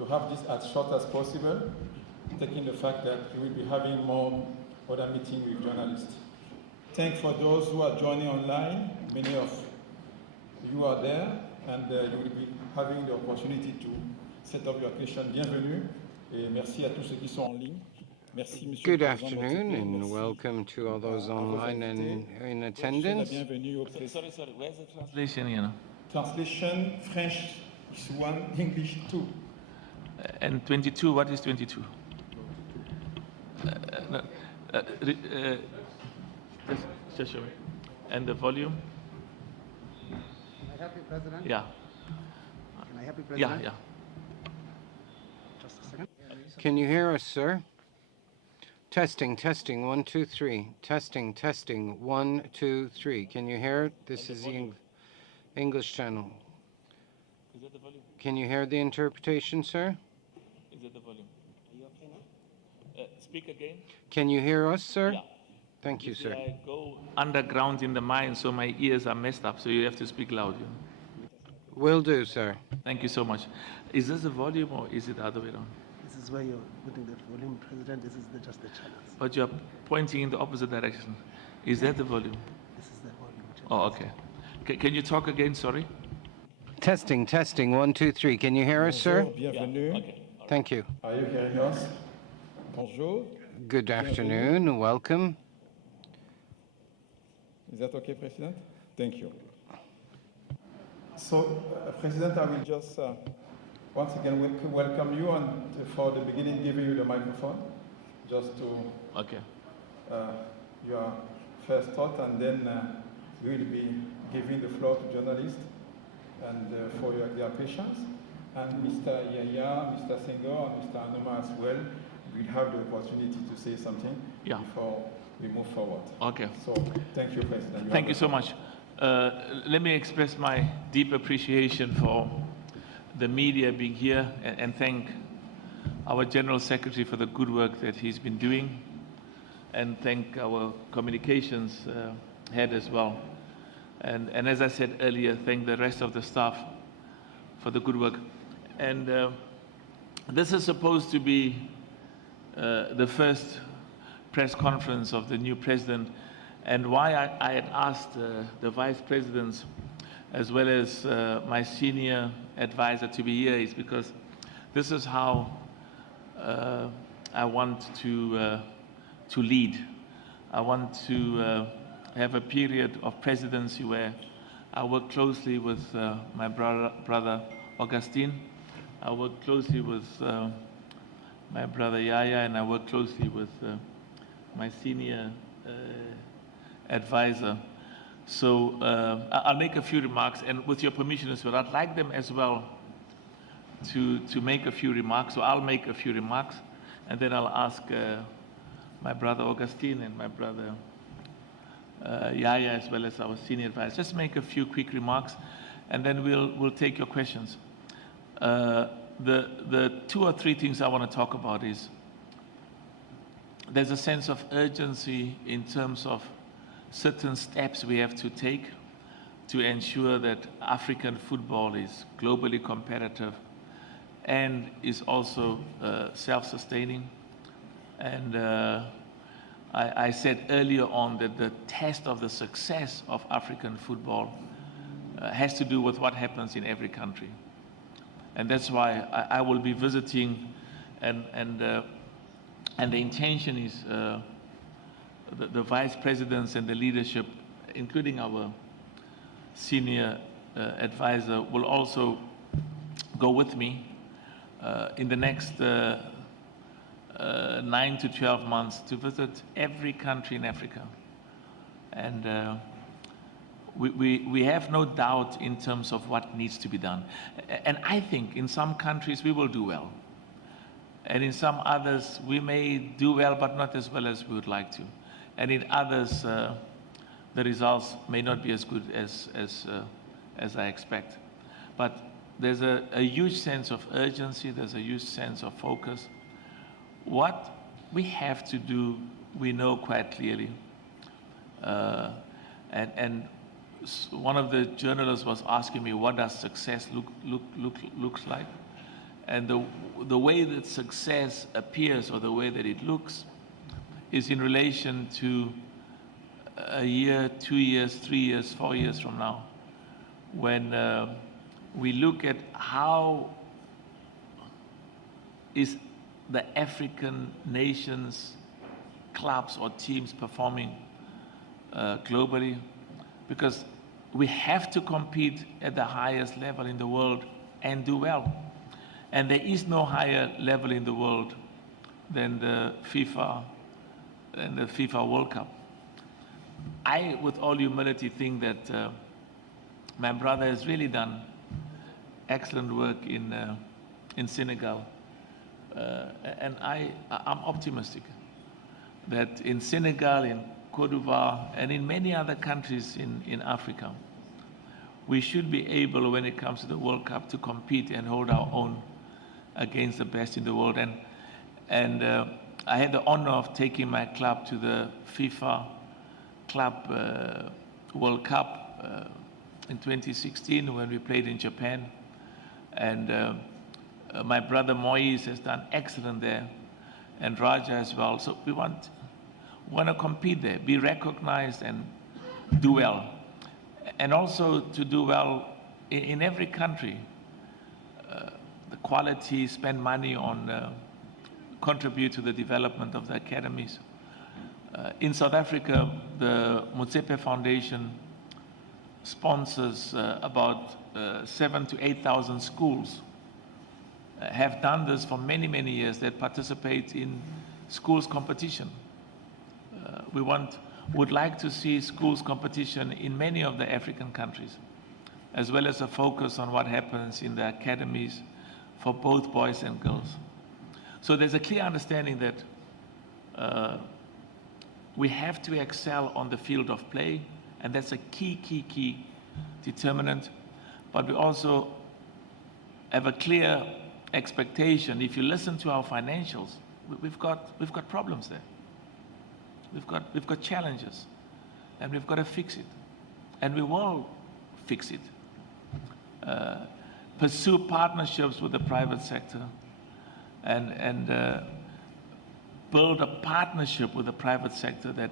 to have this as short as possible, taking the fact that you will be having more other meetings with journalists. Thanks for those who are joining online. Many of you are there, and you will be having the opportunity to set up your question. Bienvenue, et merci à tous ceux qui sont en ligne. Merci, Monsieur Good afternoon, and welcome to all those online and in attendance. Sorry, where's the translation, you know? Translation, French is 1, English 2. And 22, what is 22? Just show me. And the volume? Can I help you, President? Yeah. Can I help you, President? Yeah. Just a second. Can you hear us, sir? Testing, 1, 2, 3. Testing, 1, 2, 3. Can you hear it? This is the English channel. Is that the volume? Can you hear the interpretation, sir? Is that the volume? Are you okay now? Speak again. Can you hear us, sir? Yeah. Thank you, sir. I go underground in the mine, so my ears are messed up, so you have to speak loud. You know? Will do, sir. Thank you so much. Is this the volume or is it the other way around? This is where you're putting the volume, President. This is just the channels. But you're pointing in the opposite direction. Is that the volume? This is the volume. Oh, okay. Can you talk again? Sorry. Testing, 1, 2, 3. Can you hear us, sir? Bienvenue. Yeah. Okay. Thank you. Are you hearing us? Bonjour. Good afternoon. Welcome. Is that okay, President? Thank you. So, President, I will just once again welcome you, and for the beginning, giving you the microphone, just to your first thought, and then we will be giving the floor to journalists and for their questions. And Mr. Yaya, Mr. Senghor, and Mr. Anoma as well will have the opportunity to say something before we move forward. Okay. So, thank you, President. Thank you so much. Let me express my deep appreciation for the media being here, and thank our General Secretary for the good work that he's been doing, and thank our communications head as well. And as I said earlier, thank the rest of the staff for the good work. And this is supposed to be the first press conference of the new president, and why I had asked the vice presidents as well as my senior advisor to be here is because this is how I want to lead. I want to have a period of presidency where I work closely with my brother Augustine. I work closely with my brother Yaya, and I work closely with my senior advisor. So I'll make a few remarks, and with your permission as well, I'd like them as well to make a few remarks. So I'll make a few remarks, and then I'll ask my brother Augustine and my brother Yaya, as well as our senior advisor, just make a few quick remarks, and then we'll take your questions. The 2 or 3 things I want to talk about is there's a sense of urgency in terms of certain steps we have to take to ensure that African football is globally competitive and is also self-sustaining. And I said earlier on that the test of the success of African football has to do with what happens in every country. And that's why I will be visiting, and the intention is the vice presidents and the leadership, including our senior advisor, will also go with me in the next 9 to 12 months to visit every country in Africa. And we have no doubt in terms of what needs to be done. And I think in some countries we will do well. And in some others we may do well, but not as well as we would like to. And in others, the results may not be as good as I expect. But there's a huge sense of urgency, there's a huge sense of focus. What we have to do, we know quite clearly. And one of the journalists was asking me, what does success looks like? And the way that success appears, or the way that it looks, is in relation to a year, 2 years, 3 years, 4 years from now, when we look at how is the African nations, clubs or teams performing globally, because we have to compete at the highest level in the world and do well. And there is no higher level in the world than the FIFA World Cup. I, with all humility, think that my brother has really done excellent work in Senegal. And I'm optimistic that in Senegal, in Cote d'Ivoire, and in many other countries in Africa, we should be able, when it comes to the World Cup, to compete and hold our own against the best in the world. And I had the honor of taking my club to the FIFA Club World Cup in 2016 when we played in Japan. And my brother Moise has done excellent there, and Raja as well. So we want to compete there, be recognized and do well. And also to do well in every country. The quality, spend money on, contribute to the development of the academies. In South Africa, the Motsepe Foundation sponsors about 7,000 to 8,000 schools. Have done this for many, many years, that participate in schools competition. Would like to see schools competition in many of the African countries, as well as a focus on what happens in the academies for both boys and girls. So there's a clear understanding that we have to excel on the field of play, and that's a key determinant. But we also have a clear expectation. If you listen to our financials, we've got problems there. We've got challenges, and we've got to fix it, and we will fix it. Pursue partnerships with the private sector, and build a partnership with the private sector that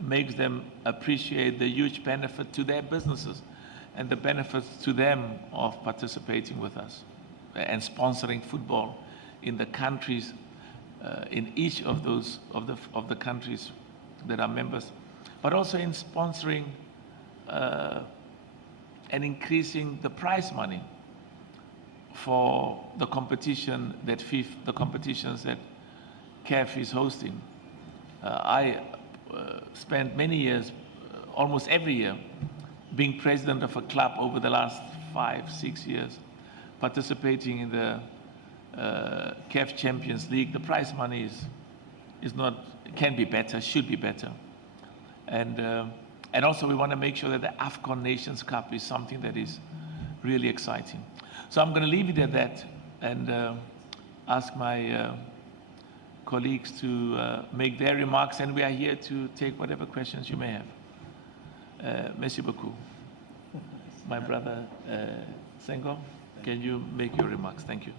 makes them appreciate the huge benefit to their businesses and the benefits to them of participating with us and sponsoring football in the countries, in each of those of the countries that are members, but also in sponsoring and increasing the prize money for the competition that the competitions that CAF is hosting. I spent many years, almost every year, being president of a club over the last 5, 6 years, participating in the CAF Champions League. The prize money can be better, should be better. And also we want to make sure that the AFCON Nations Cup is something that is really exciting. So I'm going to leave it at that and ask my colleagues to make their remarks, and we are here to take whatever questions you may have. Merci beaucoup. My brother Senghor, can you make your remarks? Thank you.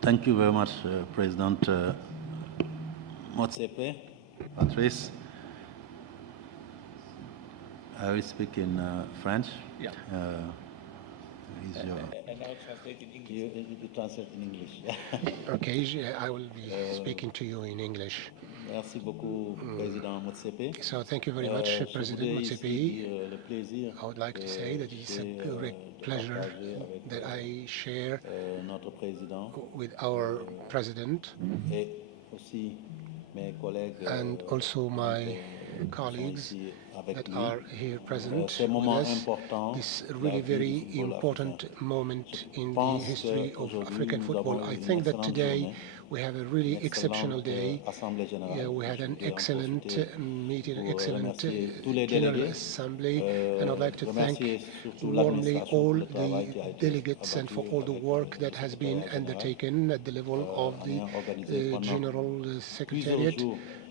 Thank you very much, President Motsepe, Patrice. I will speak in French. Yeah. And I'll translate in English. You translate in English. Okay, I will be speaking to you in English. Merci beaucoup, Président Motsepe. So thank you very much, President Motsepe. I would like to say that it's a great pleasure that I share Notre président with our president et aussi mes collègues and also my colleagues that are here present Ce with moment us. important, This really very important moment in the history of African football. I think that today we have a really exceptional day. We had an excellent meeting, an excellent General Assembly, and I'd like to thank warmly all the delegates and for all the work that has been undertaken at the level of the General Secretariat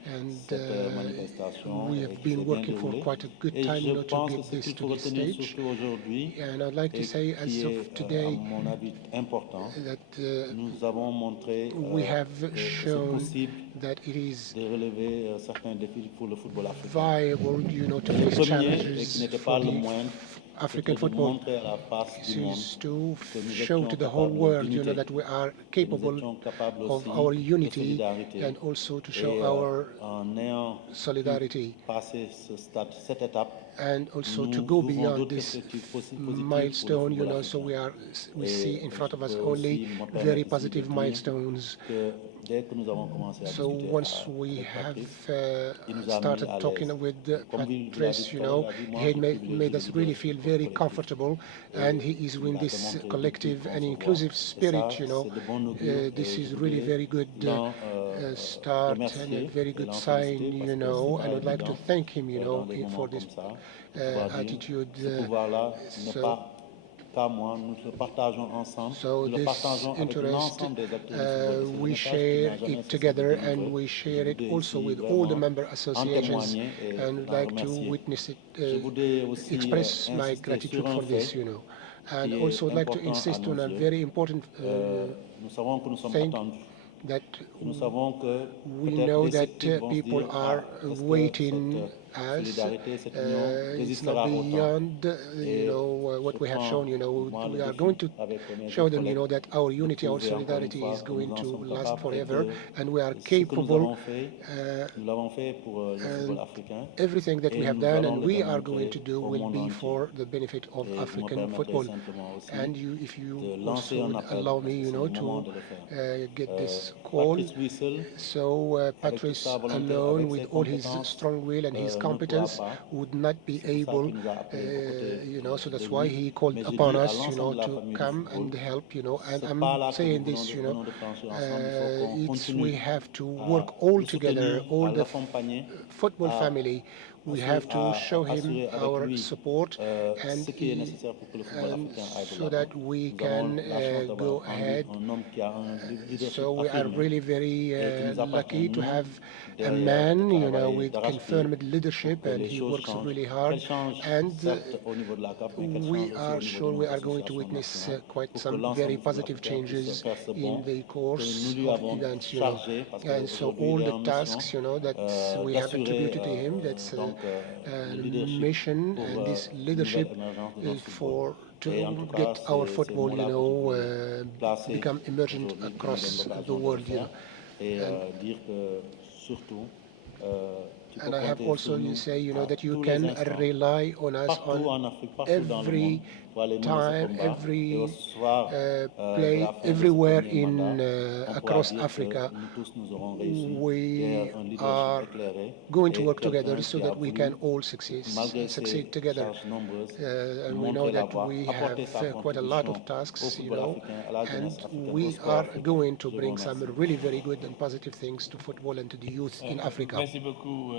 and cette manifestation we et have qui s'est been bien working for déroulée. quite a good Et time, je to pense que get ce this qu'il to faut this retenir stage. surtout aujourd'hui, And I'd like to et say, qui as of est, à today, mon avis, important, that nous avons montré we have que c'est shown possible that it is de relever certains défis pour le football africain. viable, to Le face premier, et qui challenges n'était for pas le the moindre, African c'était de football. montrer à la face This du monde is to que nous show to étions the whole capables world, d'unité, that we are que nous capable étions capables of aussi our de unity, solidarité. and also to show Et our en ayant solidarity, passé cette étape, and also to nous go ouvrons beyond d'autres this perspectives positives pour le milestone, football so africain. we Et see in front of us je peux only aussi me permettre very ici de positive dire milestones. que dès que nous avons commencé à So discuter once we avec have Patrice, il nous a mis started à talking l'aise. with Comme vous l'avez dit Patrice, tout à l'heure, il a dit, moi, he je privilégie made le us really leadership feel very collectif. comfortable, and he is in Il a this démontré collective depuis and qu'on se voit. inclusive Et spirit, ça, c'est de bon augure. This Et is je really voudrais very good start and a remercier very et good l'en sign, féliciter parce que c'est and pas I'd like to évident thank him, dans des moments for this comme ça, de pouvoir dire, attitude. ce pouvoir-là n'est So, pas qu'à moi, nous le partageons ensemble, so nous le this partageons avec interest, l'ensemble des acteurs du football. C'est le we message qui share n'a jamais it cessé de together, délivrer. and we Je share it voudrais also ici with all the vraiment member en associations, témoigner et and would l'en like to remercier. witness it, Je voudrais aussi express my insister gratitude sur un for this, fait and qui also est would like to important à insist nos on a yeux. very important Nous savons que nous sommes thing, attendus. that Et nous savons que we peut-être know des that sceptiques vont se people dire, are est-ce que waiting cette us. solidarité, cette union It's résistera not au temps? beyond, Et what je we have prends, shown. moi, le We are défi going to avec mes show them, collègues that our de unity, our prouver encore une solidarity fois is que nous going en to sommes last capables et forever, que and we are ce que nous capable. avons fait, nous l'avons fait pour le football africain. Everything that we Et have nous done allons and le we are going to démontrer do au will monde be entier. for the benefit of Et vous me African permettrez football. simplement aussi And if you de lancer also un would appel, allow parce me, que c'est le moment to de le faire. get this call. Patrice lui seul, So avec toute Patrice sa volonté, alone, avec with ses all his compétences, strong will and his ne pourra competence, pas. would not be C'est pour ça able, qu'il nous a appelés aux côtés so de that's why lui. he called Mais je upon dis à us, l'ensemble de la to famille du come football, and help, and ce I'm pas-là que saying nous this, venons de franchir ensemble, il faut qu'on it's we continue have to à work all le together, soutenir, all à the l'accompagner, football à family. We have to show him assurer avec our lui support, and ce qui est nécessaire pour que le football africain aille de so l'avant. that we Nous avons can la chance go d'avoir ahead. un homme qui a un leadership So we are affirmé really very et qu'il nous appartient, lucky to nous, have a derrière, man, de travailler with d'arrache-pied confirmed leadership, pour que and les he choses works changent. really hard. Qu'elles changent, And certes, au niveau de la CAF, mais qu'elles we changent aussi are au niveau sure de we nos are going to associations witness nationales quite pour que some l'ensemble very du football positive africain puisse changes faire ce in bond the que course nous lui of avons events, chargé, parce And so qu'aujourd'hui all il est the en mission tasks, that we have d'assurer attributed to him, that's donc le leadership mission pour and this une leadership nouvelle émergence de notre football. to Et en tout cas, get our ces football, mots-là que je voulais placer become emergent aujourd'hui, qui me donne across the l'occasion de le world, faire, et dire que surtout, tu peux And I have compter also, sur nous à that you tous les can instants, rely on us partout en on Afrique, partout dans le monde, every pour aller mener ce time, combat. Et au every soir de play, la fin de ce everywhere premier mandat, on pourra across dire Africa. que nous tous nous aurons réussi We derrière un leadership are éclairé going to et work quelqu'un together so qui a that we voulu, can all succeed malgré together. ses charges nombreuses, And we know montrer la that voie, we apporter have sa quite a lot contribution of tasks, au football africain, à la jeunesse and africaine, au we sport are africain. going to Je vous bring some remercie. really very good and positive things to football and to the youth in Africa. Merci beaucoup,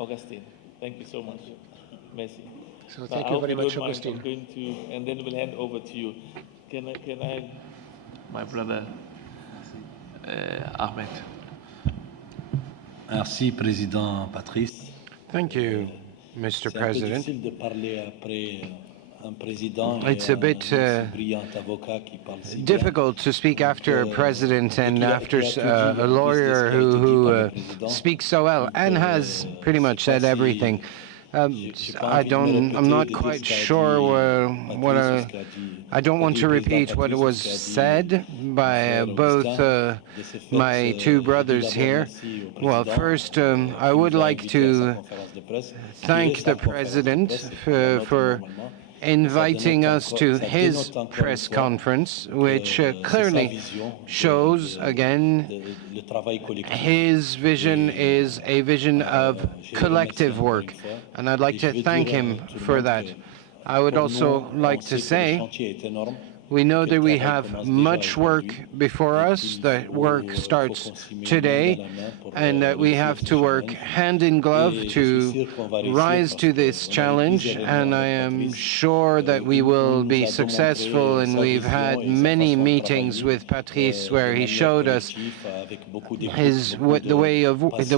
Augustine. Thank you so much. Merci. So I thank you hope very much, don't mind, Augustine. I'm going to, and then we'll hand over to you. Can I, my brother Ahmed. Merci, Président Patrice. Thank you, Mr. C'est un peu President. difficile de parler après un président It's et a bit un brillant avocat qui parle si bien. difficult to speak after a president and after qu'il a tout dit, a en plus de lawyer ce qui a été dit who par le président. speaks so well and has pretty much Je sais said pas si everything. j'ai pas envie de me répéter, I'm not de dire quite ce qu'a sure dit what Patrice, ce qu'a dit- I don't want ce to qu'a dit le repeat président what Patrice, was ce qu'a dit said mon by frère both Augustin. De ce fait, my je two dis brothers d'abord here. merci au Well, président, first, I qui would nous a like invités à sa to conférence de presse, qui thank est the sa conférence de president presse, c'est pas la nôtre for normalement. inviting us to Ça his dénote encore press une fois conference, que which c'est sa clearly vision shows again le travail collectif. his vision is a vision of Je le collective remercie encore work, une fois. and I'd like Et je to veux thank dire him à tout le for monde that. que I would pour also nous, like on to sait que le say chantier est énorme. We know that we have much work before us. The work starts today, and that we have to work hand in glove to rise to this challenge. And I am sure that we will be successful. And we've had many meetings with Patrice where he showed us the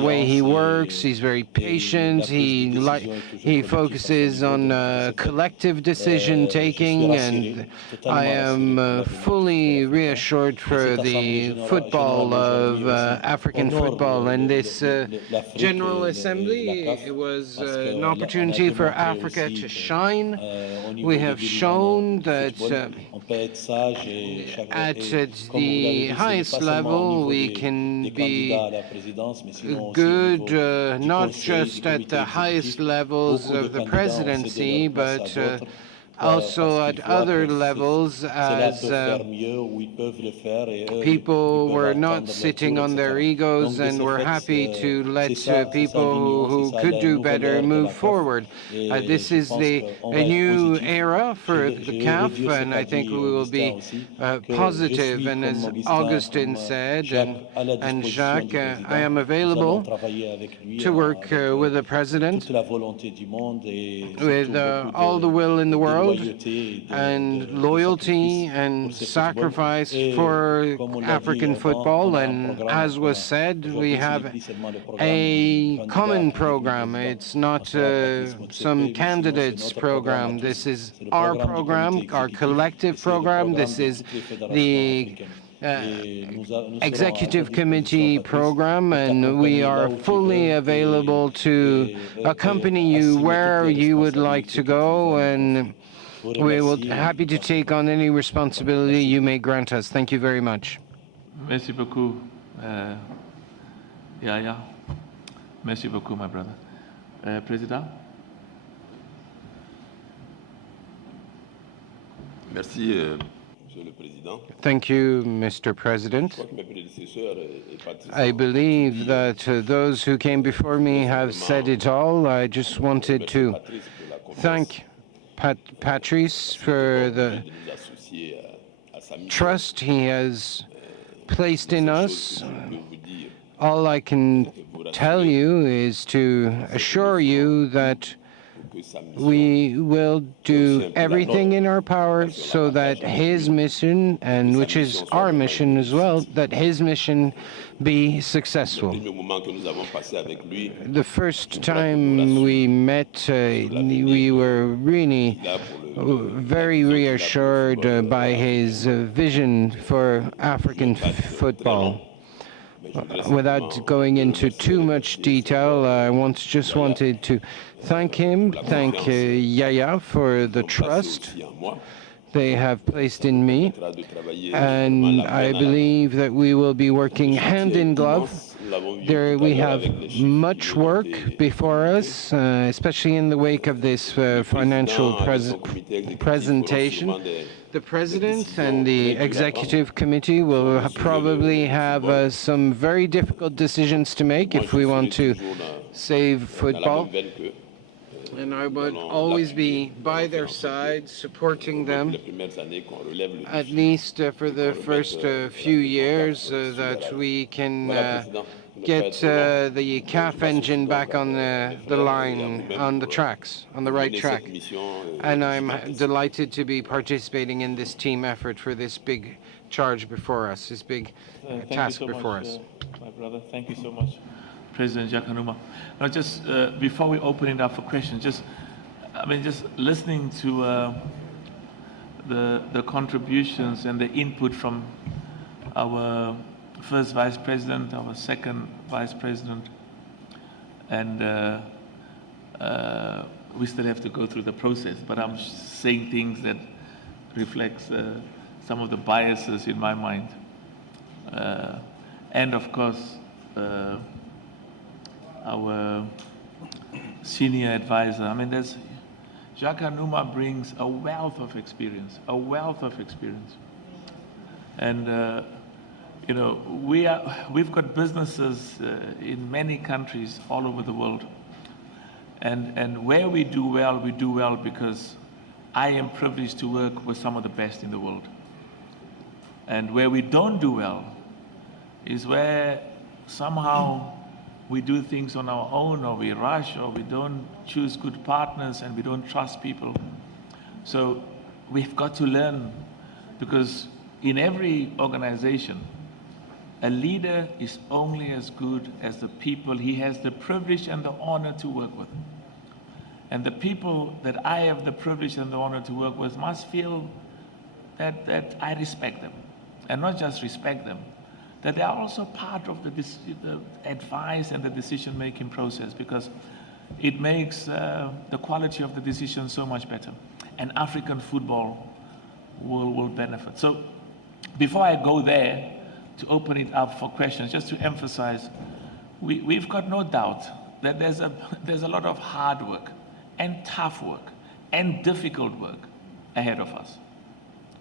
way he works. He's very patient. He focuses on collective decision taking, and I am fully reassured for the football of African football. And this General Assembly, it was an opportunity for Africa to shine. We have shown that at the highest level we can be good, not just at the highest levels of the presidency, but also at other levels, as people were not sitting on their egos and were happy to let people who could do better move forward. This is a new era for the CAF, and I think we will be positive. And as Augustin said, and Jacques, I am available to work with the president with all the will in the world and loyalty and sacrifice for African football. And as was said, we have a common program. It's not some candidate's program. This is our program, our collective program. This is the executive committee program, and we are fully available to accompany you where you would like to go, and we will be happy to take on any responsibility you may grant us. Thank you very much. Merci beaucoup, Yaya. Merci beaucoup, my brother. Président. Merci, Monsieur le Président. Thank you, Mr. President. I believe that those who came before me have said it all. I just wanted to thank Patrice for the trust he has placed in us. All I can tell you is to assure you that we will do everything in our power so that his mission, and which is our mission as well, that his mission be successful. The first time we met, we were really very reassured by his vision for African football. Without going into too much detail, I just wanted to thank him, thank Yaya for the trust they have placed in me, and I believe that we will be working hand in glove. We have much work before us, especially in the wake of this financial presentation. The President and the Executive Committee will probably have some very difficult decisions to make if we want to save football. And I would always be by their side, supporting them, at least for the first few years, that we can get the CAF engine back on the line, on the tracks, on the right track. And I'm delighted to be participating in this team effort for this big charge before us, this big task before us. My brother, thank you so much, President Jacques Anouma. Now, just before we open it up for questions, just listening to the contributions and the input from our first Vice President, our second Vice President, and we still have to go through the process, but I'm saying things that reflects some of the biases in my mind. And of course, our senior advisor. I mean, Jacques Anouma brings a wealth of experience, And, you know, we've got businesses in many countries all over the world. And where we do well because I am privileged to work with some of the best in the world. And where we don't do well is where somehow we do things on our own, or we rush, or we don't choose good partners, and we don't trust people. So we've got to learn, because in every organization, a leader is only as good as the people he has the privilege and the honor to work with. And the people that I have the privilege and the honor to work with must feel that I respect them. And not just respect them, that they are also part of the advice and the decision-making process, because it makes the quality of the decision so much better. And African football will benefit. So before I go there, to open it up for questions, just to emphasize, we've got no doubt that there's a lot of hard work and tough work and difficult work ahead of us.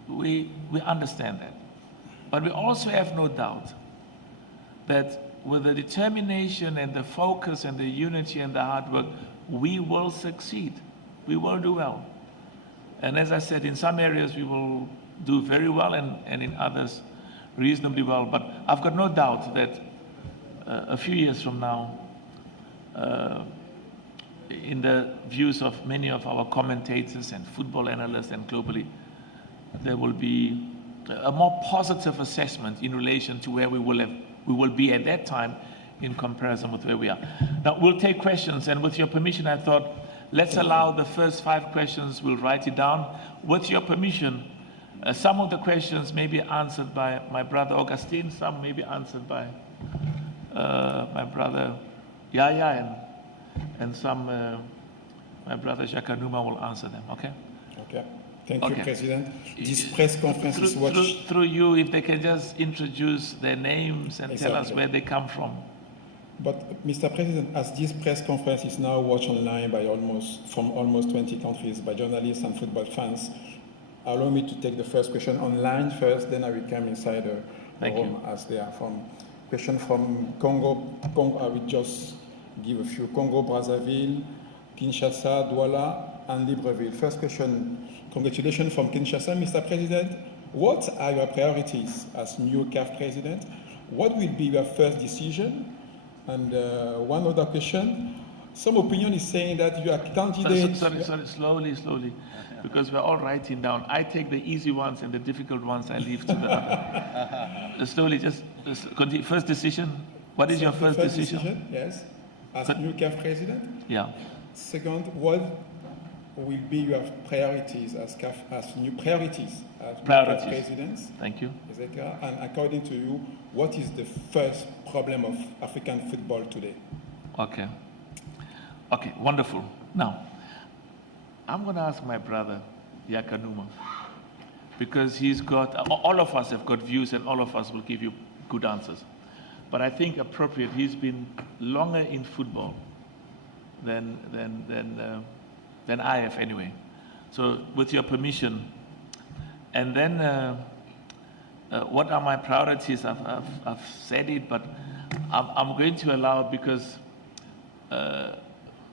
We understand that. But we also have no doubt that with the determination and the focus and the unity and the hard work, we will succeed. We will do well. And as I said, in some areas we will do very well, and in others reasonably well. But I've got no doubt that a few years from now, in the views of many of our commentators and football analysts and globally, there will be a more positive assessment in relation to where we will be at that time in comparison with where we are. Now, we'll take questions, and with your permission, I thought, let's allow the first 5 questions, we'll write it down. With your permission, some of the questions may be answered by my brother Augustine, some may be answered by my brother Yaya, and some my brother Jakanuma will answer them, okay? Okay. Thank you, President. This press conference is watched. Through you, if they can just introduce their names and tell us where they come from. But, Mr. President, as this press conference is now watched online by almost 20 countries, by journalists and football fans, allow me to take the first question online first, then I will come inside the room as they are from. Question from Congo, I will just give a few. Congo, Brazzaville, Kinshasa, Douala, and Libreville. First question, congratulations from Kinshasa, Mr. President. What are your priorities as new CAF President? What will be your first decision? And one other question, some opinion is saying that you are candidate... Sorry, slowly, because we're all writing down. I take the easy ones and the difficult ones I leave to the other. Slowly, just continue. First decision, what is your first decision? Yes, as new CAF President? Yeah. Second, what will be your priorities as CAF, as new priorities as CAF presidents? Thank you. Etc. And according to you, what is the first problem of African football today? Okay. Okay, wonderful. Now, I'm going to ask my brother, Yakanuma, because he's got, all of us have got views and all of us will give you good answers. But I think appropriate, he's been longer in football than I have anyway. So with your permission, and then what are my priorities? I've said it, but I'm going to allow, because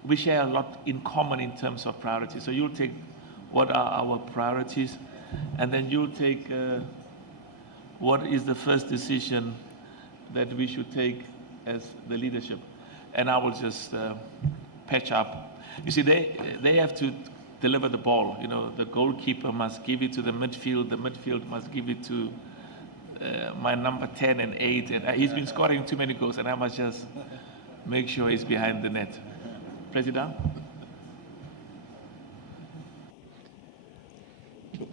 we share a lot in common in terms of priorities. So you'll take what are our priorities, and then you'll take what is the first decision that we should take as the leadership. And I will just patch up. You see, they have to deliver the ball. You know, the goalkeeper must give it to the midfield must give it to my number 10 and 8. And he's been scoring too many goals, and I must just make sure he's behind the net. President?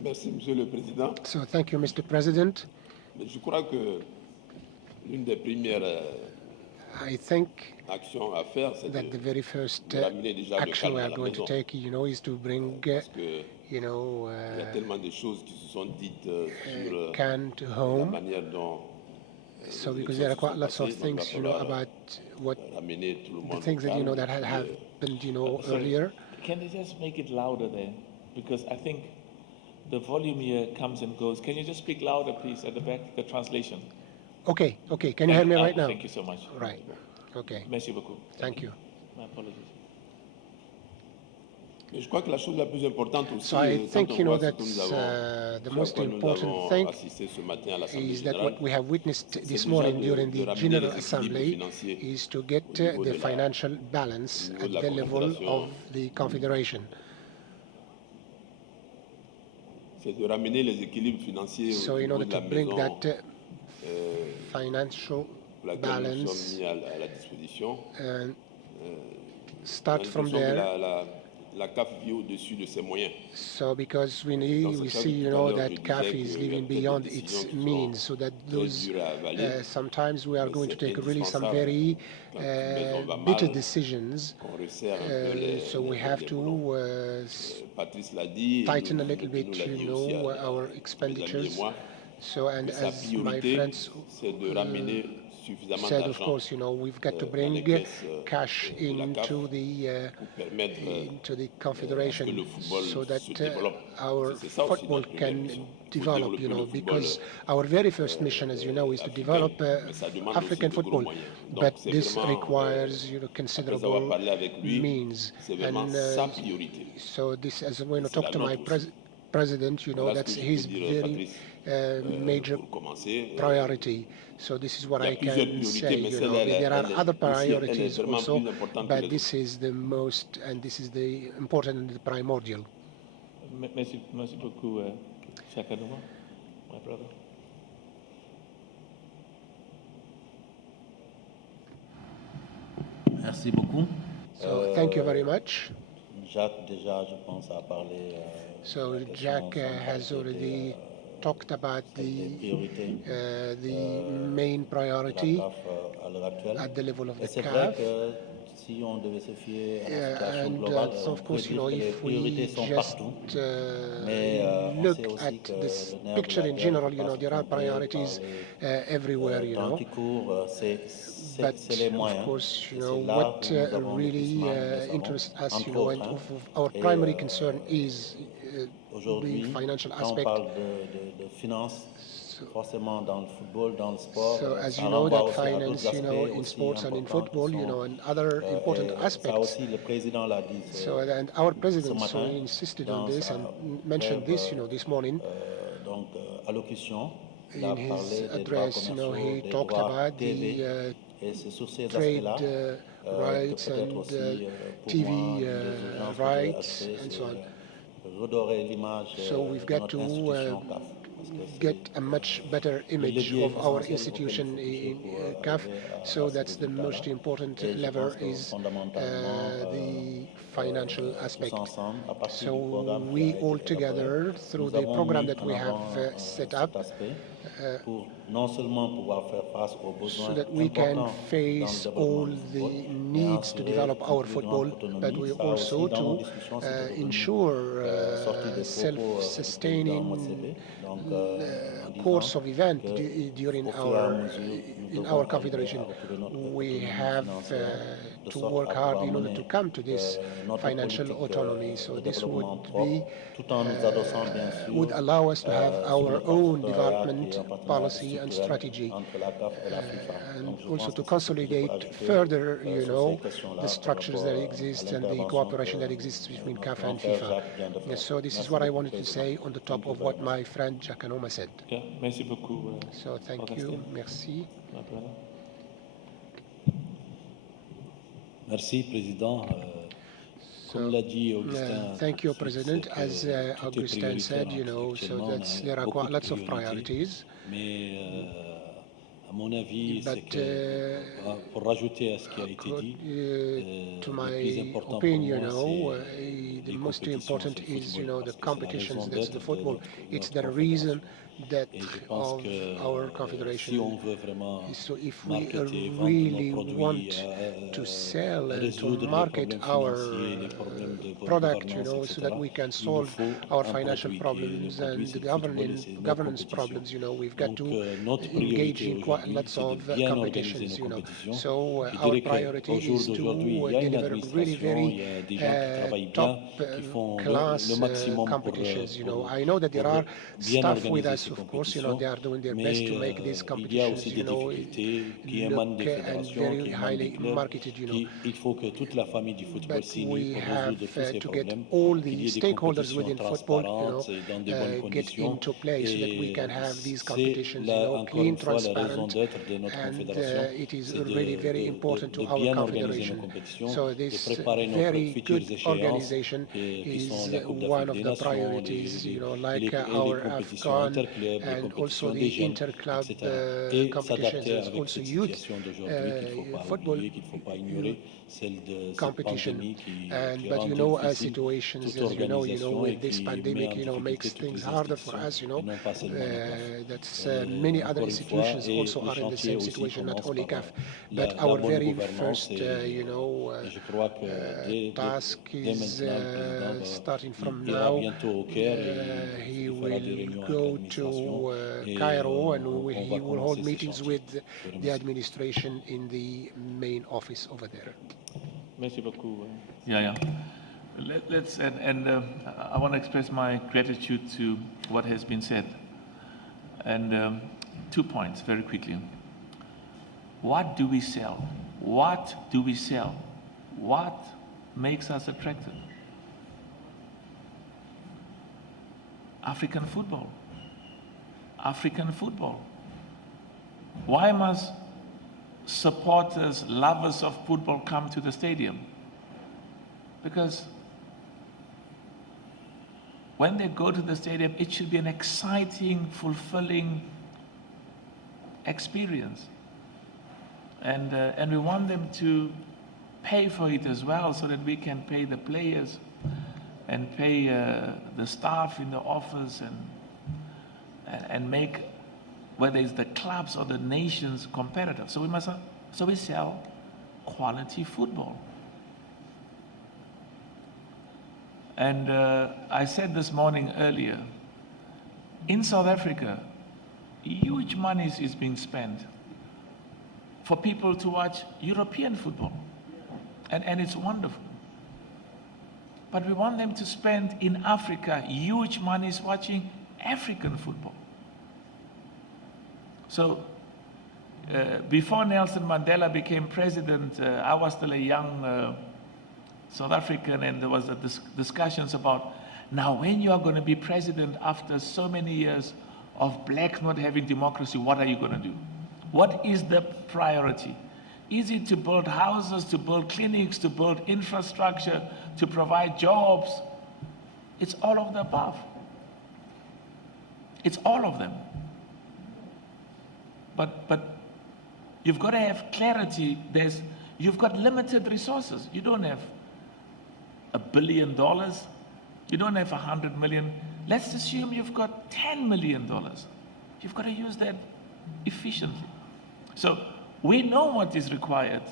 Merci, Monsieur le Président. So thank you, Mr. President. Je crois que l'une des premières I think actions à faire, c'est that the very first ramener déjà le action calme we à are la going to maison. take, is to bring, Parce que you know, il y a tellement de choses qui se sont dites sur Can to la home. manière dont So les because élections there are se quite sont lots of passées, donc things, il va falloir about what ramener tout le the monde things au that calme. that had happened, earlier. Can they just make it louder there? Because I think the volume here comes and goes. Can you just speak louder, please, at the back, the translation? Okay. Can you hear me right now? Thank you so much. Right. Okay. Merci beaucoup. Thank you. My apologies. Mais je crois que la chose la plus importante aussi, So I quand think, on you know, voit ce que that's nous avons, the ce à most quoi nous important avons thing assisté ce matin à l'Assemblée is that générale, what we have witnessed c'est this déjà morning during de the ramener General les équilibres Assembly financiers is to get au niveau the de financial balance au niveau at de la the level of Confédération. the Confederation. C'est de ramener les équilibres financiers So au in niveau order de to la bring maison that financial pour laquelle nous sommes balance mis à la disposition. and On a start from l'impression que there. la CAF vit au-dessus de ses moyens. So because we Dans ce see, cadre, you tout à know, l'heure, je that CAF disais is qu'il y a living peut-être des beyond décisions its qui means, sont so that très those dures à avaler, sometimes we are mais going to c'est take really some indispensable very quand une maison va bitter mal, decisions. qu'on resserre un peu So we have les boulons. to Patrice l'a dit, et tighten a little nous bit, l'a you dit know, aussi à our mes amis et expenditures. moi, So, and que sa as my priorité, friends c'est de ramener suffisamment said, of d'argent course, you know, we've got to dans les bring caisses cash de la CAF into pour permettre the à ce que Confederation le football so that se développe. our C'est ça aussi football notre première can mission. Il faut develop, développer you le know, football because our very first mission, as you know, is to africain, develop mais ça demande aussi African de gros football. moyens. Donc But c'est this vraiment, requires, you know, après avoir considerable parlé avec lui, means. c'est vraiment And sa priorité. so this, as when I C'est la talk to my nôtre aussi. president, you know, Voilà ce que that's je peux his dire, very Patrice, major pour commencer. priority. So this is what Il y a I plusieurs can priorités, say, mais you celle, know. There are other aussi, elle est priorities vraiment also, plus importante que but les this autres. is the most, and this is the important and the primordial. Merci beaucoup, Chakanuma, my brother. Merci beaucoup. So thank you very much. Jacques, déjà, je pense, a parlé. So Jack has already talked about the main priority at the level of the C'est vrai CAF. que si on devait se fier à la situation And globale, so on of pourrait course, you dire know, que les if we priorités sont just partout. Mais on look sait aussi at que this le nerf de picture la in guerre general, peut you pas know, se there are tromper par priorities les everywhere, you temps know. qui courent, But c'est les of moyens. course, you Et know, c'est là what où nous avons le plus really mal, nous le savons, interests us, you entre know, autres. and Hein. our Et primary concern is the aujourd'hui, financial quand on aspect. parle de finances, forcément dans le football, dans le sport, So as ça you know, renvoie that aussi à d'autres finance, you know, aspects in aussi sports and in importants qui football, you sont, know, and other important et ça aspects. aussi le président l'a dit So and our ce president so matin insisted on dans this sa and mentioned brève this, you know, this morning. donc, allocution. Il a In his parlé des droits address, you know, commerciaux, he des talked droits about TV, the et c'est sur ces trade aspects-là que rights peut-être and aussi pour TV moi l'une des urgences que je voudrais rights ajouter, and so on. c'est redorer l'image So we've de got notre to institution CAF. Parce que get c'est a much better le image levier of our essentiel auquel il institution faut toucher in pour CAF. arriver So à ce that's the most résultat-là. important Et je lever pense que is fondamentalement, the financial tous aspect. ensemble, à partir So du programme qui a we été all élaboré, together, through nous the avons program mis that en we have avant set cet up, aspect pour non seulement pouvoir faire face aux so besoins that we can importants dans le face développement all du football, the mais needs to assurer develop une our plus grande football, but autonomie. we Ça aussi, also dans nos to discussions, c'est devenu ensure sorti des propos du président self-sustaining Motsebe, donc en disant course of event during qu'au fur et à mesure, nous in devons our arriver confederation. à retrouver notre We autonomie have financière de to sorte work à hard pouvoir in order mener to come to this notre financial politique autonomy. So de this would développement be propre, tout en nous adossant bien sûr would allow us to have sur le our own partenariat qui development est un partenariat policy and structurel strategy, entre la CAF et la FIFA. and Donc je also pense to que c'est ce que je peux consolidate ajouter further, you sur ces know, questions-là the par structures that rapport exist à and the l'intervention cooperation que that exists between notre CAF grand and frère FIFA. Jacques vient de faire. Yes, so this is Merci what I beaucoup, wanted to Président. say on the top Thank you of very what much. my friend Giacomo said. Okay. Merci beaucoup. So thank you, Augustin, merci. my brother. Merci, Président. Comme So, l'a dit Augustin, thank you, tout de suite, President. c'est que As tout est Augustin prioritaire said, you know, so actuellement. On there a are beaucoup quite de lots of priorités. priorities. Mais à mon avis, c'est But que pour rajouter à ce qui a été dit, to le plus my important pour opinion, you moi, know, c'est the les most compétitions, important c'est le is, you football, know, the parce que c'est la competitions, raison that's the d'être de football. It's notre the reason that Et je pense of que our si confederation. on veut vraiment So if we marketer, vendre really nos produits, want to sell and to résoudre les market problèmes our financiers, les problèmes de product, you gouvernance, know, so etc., that we can il nous solve faut our un financial produit. Et le problems produit, and c'est the le football et c'est nos governance compétitions. problems, you know, we've got Donc, to notre engage priorité in lots c'est de of bien organiser competitions, nos compétitions. So Je our dirais priority qu'au jour is to d'aujourd'hui, il y a une deliver really administration, il y a des gens qui travaillent bien, top qui font class le maximum competitions. I know that there are bien staff with organiser us, ces of course. compétitions, They are doing their best to mais make these il y a competitions, aussi des difficultés qui émanent look des and fédérations, qui very émanent des highly clubs. marketed. Il faut que toute la famille du football But s'unisse we pour have résoudre tous ces to get problèmes, all qu'il the y ait des stakeholders compétitions within football, transparentes et dans de bonnes get conditions. into place so that we Et can have these c'est competitions, encore clean, une fois la raison transparent, d'être de notre and confédération, it is c'est really very important to our bien organiser nos confederation. compétitions, So de this préparer nos very futures good échéances, organization qui sont is la Coupe one d'Afrique of des the Nations, priorities, et like les our compétitions AFCON interclubs, les and also compétitions the des jeunes, interclub etc. Et competitions s'adapter and avec also cette youth situation d'aujourd'hui qu'il ne faut pas football oublier, qu'il ne faut pas ignorer, celle de cette competition. pandémie qui But rend as difficile situations, toute as organisation et with this qui met pandemic, en difficulté makes toutes things les harder for institutions us, et non pas seulement la CAF. that's many other Encore une fois, institutions et also le are in the chantier same aussi situation, not commence only par CAF. But la our bonne very gouvernance first, et je crois que task dès is maintenant, le président starting from ira now. bientôt au Caire et He il fera des will réunions avec go l'administration to et Cairo and on he va will hold commencer ces meetings chantiers. with Je vous the remercie. administration in the main office over there. Merci beaucoup. Yeah. Let's and I want to express my gratitude to what has been said. And 2 points very quickly. What do we sell? What do we sell? What makes us attractive? African football. African football. Why must supporters, lovers of football come to the stadium? Because when they go to the stadium, it should be an exciting, fulfilling experience. And we want them to pay for it as well so that we can pay the players and pay the staff in the office and make, whether it's the clubs or the nations, competitive. So we sell quality football. And I said this morning earlier, in South Africa, huge money is being spent for people to watch European football. And it's wonderful. But we want them to spend in Africa huge monies watching African football. So before Nelson Mandela became president, I was still a young South African, and there was discussions about, now when you are going to be president after so many years of blacks not having democracy, what are you going to do? What is the priority? Is it to build houses, to build clinics, to build infrastructure, to provide jobs? It's all of the above. It's all of them. But you've got to have clarity. You've got limited resources. You don't have $1 billion. You don't have 100 million. Let's assume you've got $10 million. You've got to use that efficiently. So we know what is required.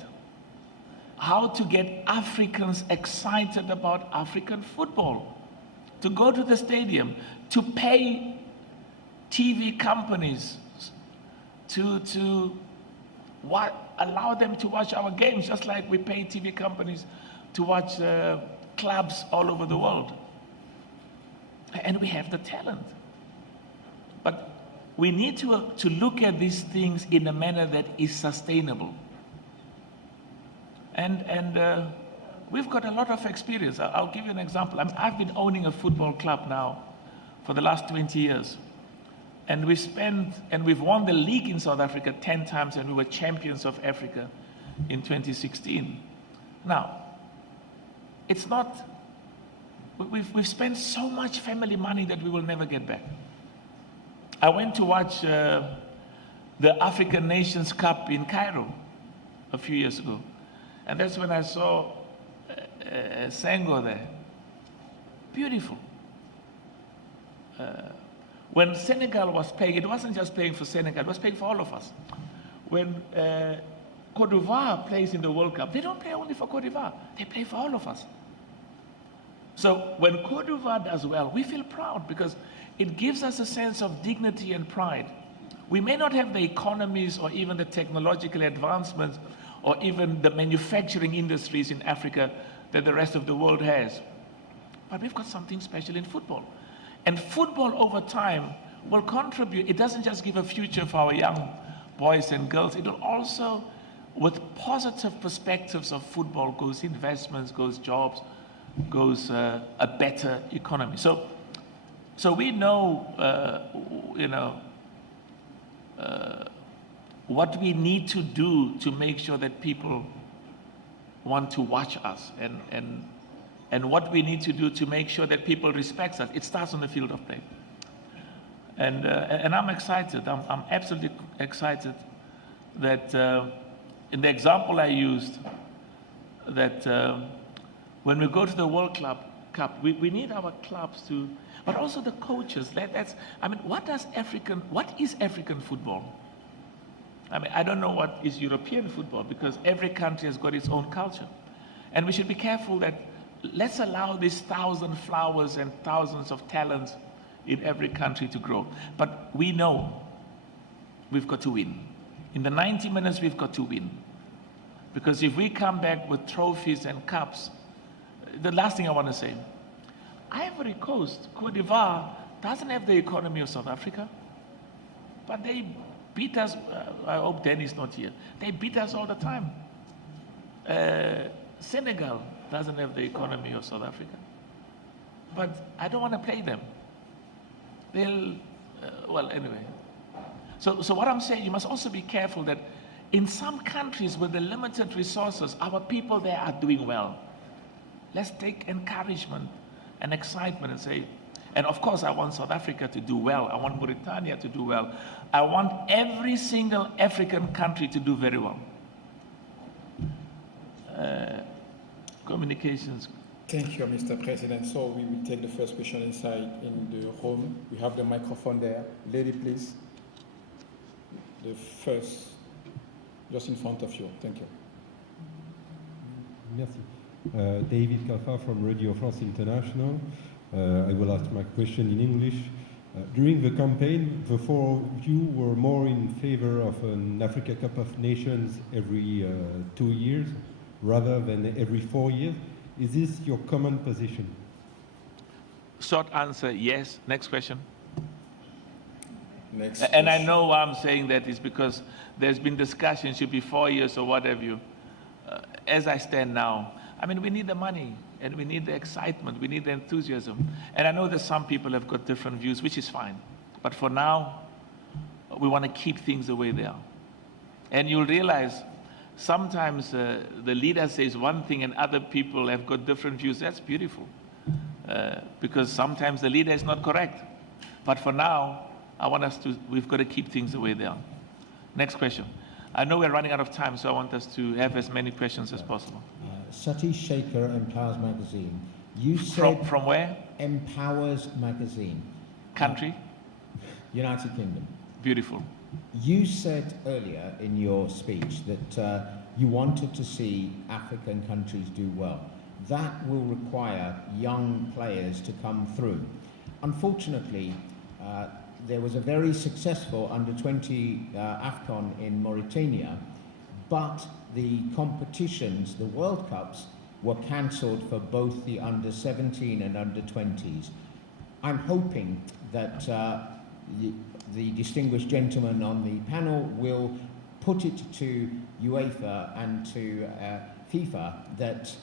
How to get Africans excited about African football. To go to the stadium, to pay TV companies to allow them to watch our games, just like we pay TV companies to watch clubs all over the world. And we have the talent. But we need to look at these things in a manner that is sustainable. And we've got a lot of experience. I'll give you an example. I've been owning a football club now for the last 20 years. And we've won the league in South Africa 10 times, and we were champions of Africa in 2016. Now, it's not, we've spent so much family money that we will never get back. I went to watch the African Nations Cup in Cairo a few years ago. And that's when I saw Senghor there. Beautiful. When Senegal was paying, it wasn't just paying for Senegal, it was paying for all of us. When Côte d'Ivoire plays in the World Cup, they don't play only for Côte d'Ivoire, they play for all of us. So when Côte d'Ivoire does well, we feel proud because it gives us a sense of dignity and pride We may not have the economies or even the technological advancements or even the manufacturing industries in Africa that the rest of the world has. But we've got something special in football. And football over time will contribute. It doesn't just give a future for our young boys and girls. It will also, with positive perspectives of football, goes investments, goes jobs, goes a better economy. So we know, what we need to do to make sure that people want to watch us, and what we need to do to make sure that people respect us. It starts on the field of play. And I'm excited. I'm absolutely excited that in the example I used, that when we go to the World Cup, we need our clubs to, but also the coaches. What is African football? I don't know what is European football, because every country has got its own culture. And we should be careful that let's allow these 1,000 flowers and thousands of talents in every country to grow. But we know we've got to win. In the 90 minutes, we've got to win. Because if we come back with trophies and cups, the last thing I want to say, Ivory Coast, Cote d'Ivoire, doesn't have the economy of South Africa, but they beat us. I hope Danny's not here. They beat us all the time. Senegal doesn't have the economy of South Africa, but I don't want to play them. They'll, anyway. So what I'm saying, you must also be careful that in some countries with the limited resources, our people there are doing well. Let's take encouragement and excitement and say, and of course I want South Africa to do well. I want Mauritania to do well. I want every single African country to do very well. Communications. Thank you, Mr. President. So we will take the first question inside in the room. We have the microphone there. Lady, please. The first, just in front of you. Thank you. Merci. David Kaffa from Radio France International. I will ask my question in English. During the campaign, the four of you were more in favor of an Africa Cup of Nations every 2 years rather than every 4 years. Is this your common position? Short answer, yes. Next question. Next. And I know why I'm saying that is because there's been discussion, should be 4 years or what have you. As I stand now, we need the money, and we need the excitement, we need the enthusiasm. And I know that some people have got different views, which is fine. But for now, we want to keep things the way they are. And you'll realize sometimes the leader says one thing and other people have got different views. That's beautiful. Because sometimes the leader is not correct. But for now, we've got to keep things the way they are. Next question. I know we're running out of time, so I want us to have as many questions as possible. Satish Shaker, Empowers Magazine. You said from where? Empowers Magazine. Country? United Kingdom. Beautiful. You said earlier in your speech that you wanted to see African countries do well. That will require young players to come through. Unfortunately, there was a very successful under-20 AFCON in Mauritania, but the competitions, the World Cups, were cancelled for both the under-17 and under-20s. I'm hoping that the distinguished gentleman on the panel will put it to UEFA and to FIFA that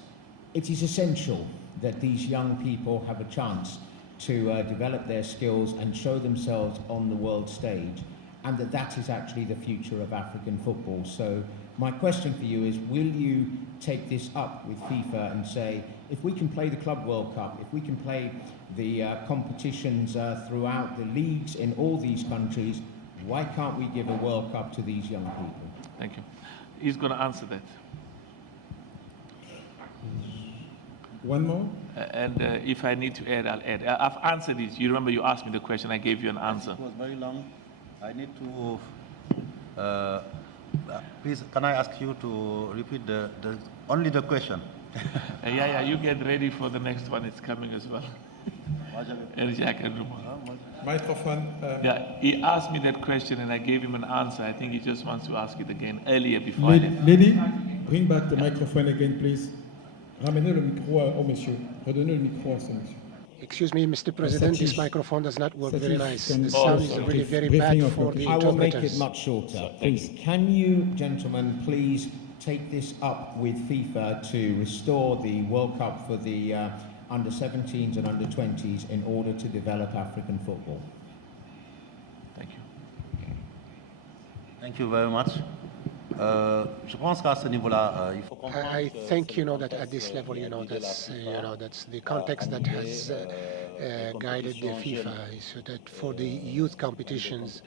it is essential that these young people have a chance to develop their skills and show themselves on the world stage, and that is actually the future of African football. So my question for you is, will you take this up with FIFA and say, if we can play the Club World Cup, if we can play the competitions throughout the leagues in all these countries, why can't we give a World Cup to these young people? Thank you. He's going to answer that. One more? And if I need to add, I'll add. I've answered it. You remember you asked me the question, I gave you an answer. It was very long. I need to... please, can I ask you to repeat only the question? Yeah, you get ready for the next one. It's coming as well. and Jacques Numa. Microphone. Yeah, he asked me that question and I gave him an answer. I think he just wants to ask it again earlier before I left. Lady, bring back the microphone again, please. Ramenez le micro au monsieur. Redonnez le micro à ce monsieur. Excuse me, Mr. President, this microphone does not work very nice. The sound is really very bad for the I will make it interpreters. much shorter. Please, can you, gentlemen, please take this up with FIFA to restore the World Cup for the under-17s and under-20s in order to develop African football? Thank you. Thank you very much. Je pense qu'à ce niveau-là, il faut comprendre I think that at this level, that's the context that has guided the FIFA, so that for the youth competitions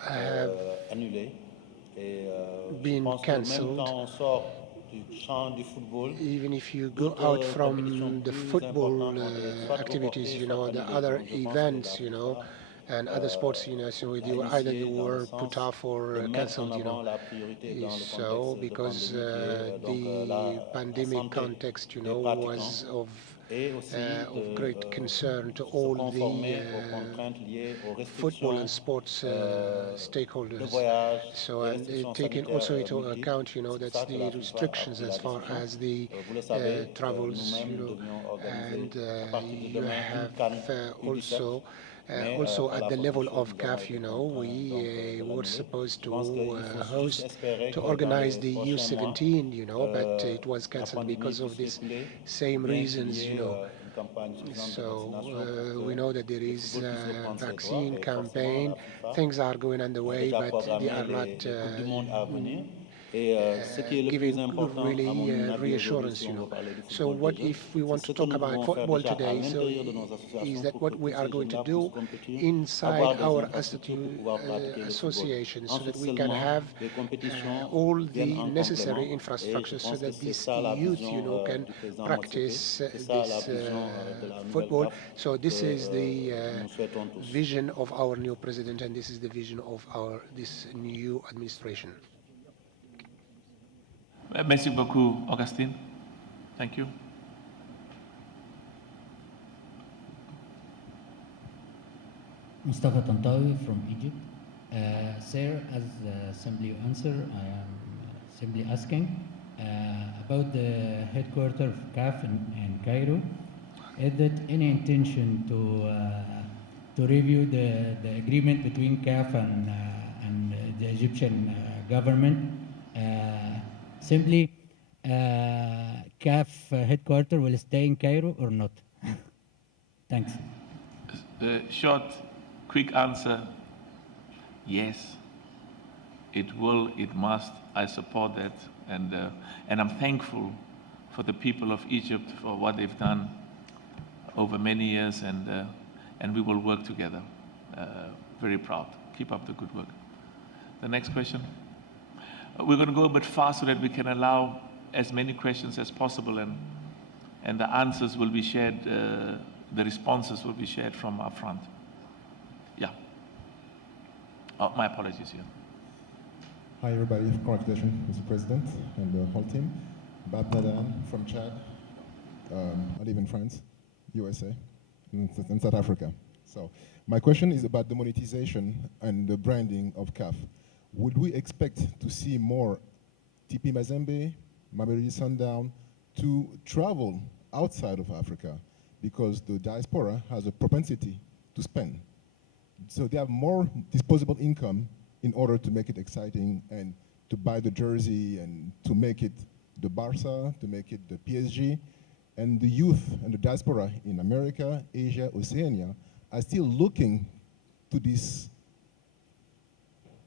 have been cancelled. Even if you go out from the football activities, the other events, and other sports, so either they were put off or cancelled, So because the pandemic context, was of great concern to all the football and sports stakeholders. So, and taking also into account, that's the restrictions as far as the travels, and you have also at the level of CAF, we were supposed to organize the U17, but it was cancelled because of these same reasons, So we know that there is a vaccine campaign. Things are going underway, but they are not giving really reassurance, So what if we want to talk about football today? So is that what we are going to do inside our association, so that we can have all the necessary infrastructure, so that this youth, can practice this football. So this is the vision of our new president, and this is the vision of this new administration. Merci beaucoup, Augustine. Thank you. Mustafa Tantawi from Egypt. Sir, as Assembly answer, I am simply asking about the headquarters of CAF in Cairo. Is there any intention to review the agreement between CAF and the Egyptian government? Simply, CAF headquarters will stay in Cairo or not? Thanks. Short, quick answer, yes. It will, it must. I support that. And I'm thankful for the people of Egypt for what they've done over many years, and we will work together. Very proud. Keep up the good work. The next question. We're going to go a bit fast so that we can allow as many questions as possible, and the answers will be shared, the responses will be shared from up front. Yeah. Oh, my apologies here. Hi everybody, congratulations Mr. President and the whole team. Bab Nadan from Chad. I live in France, USA, and South Africa. So my question is about the monetization and the branding of CAF. Would we expect to see more TP Mazembe, Mamelodi Sundown to travel outside of Africa, because the diaspora has a propensity to spend? So they have more disposable income in order to make it exciting and to buy the jersey and to make it the Barca, to make it the PSG. And the youth and the diaspora in America, Asia, Oceania are still looking to this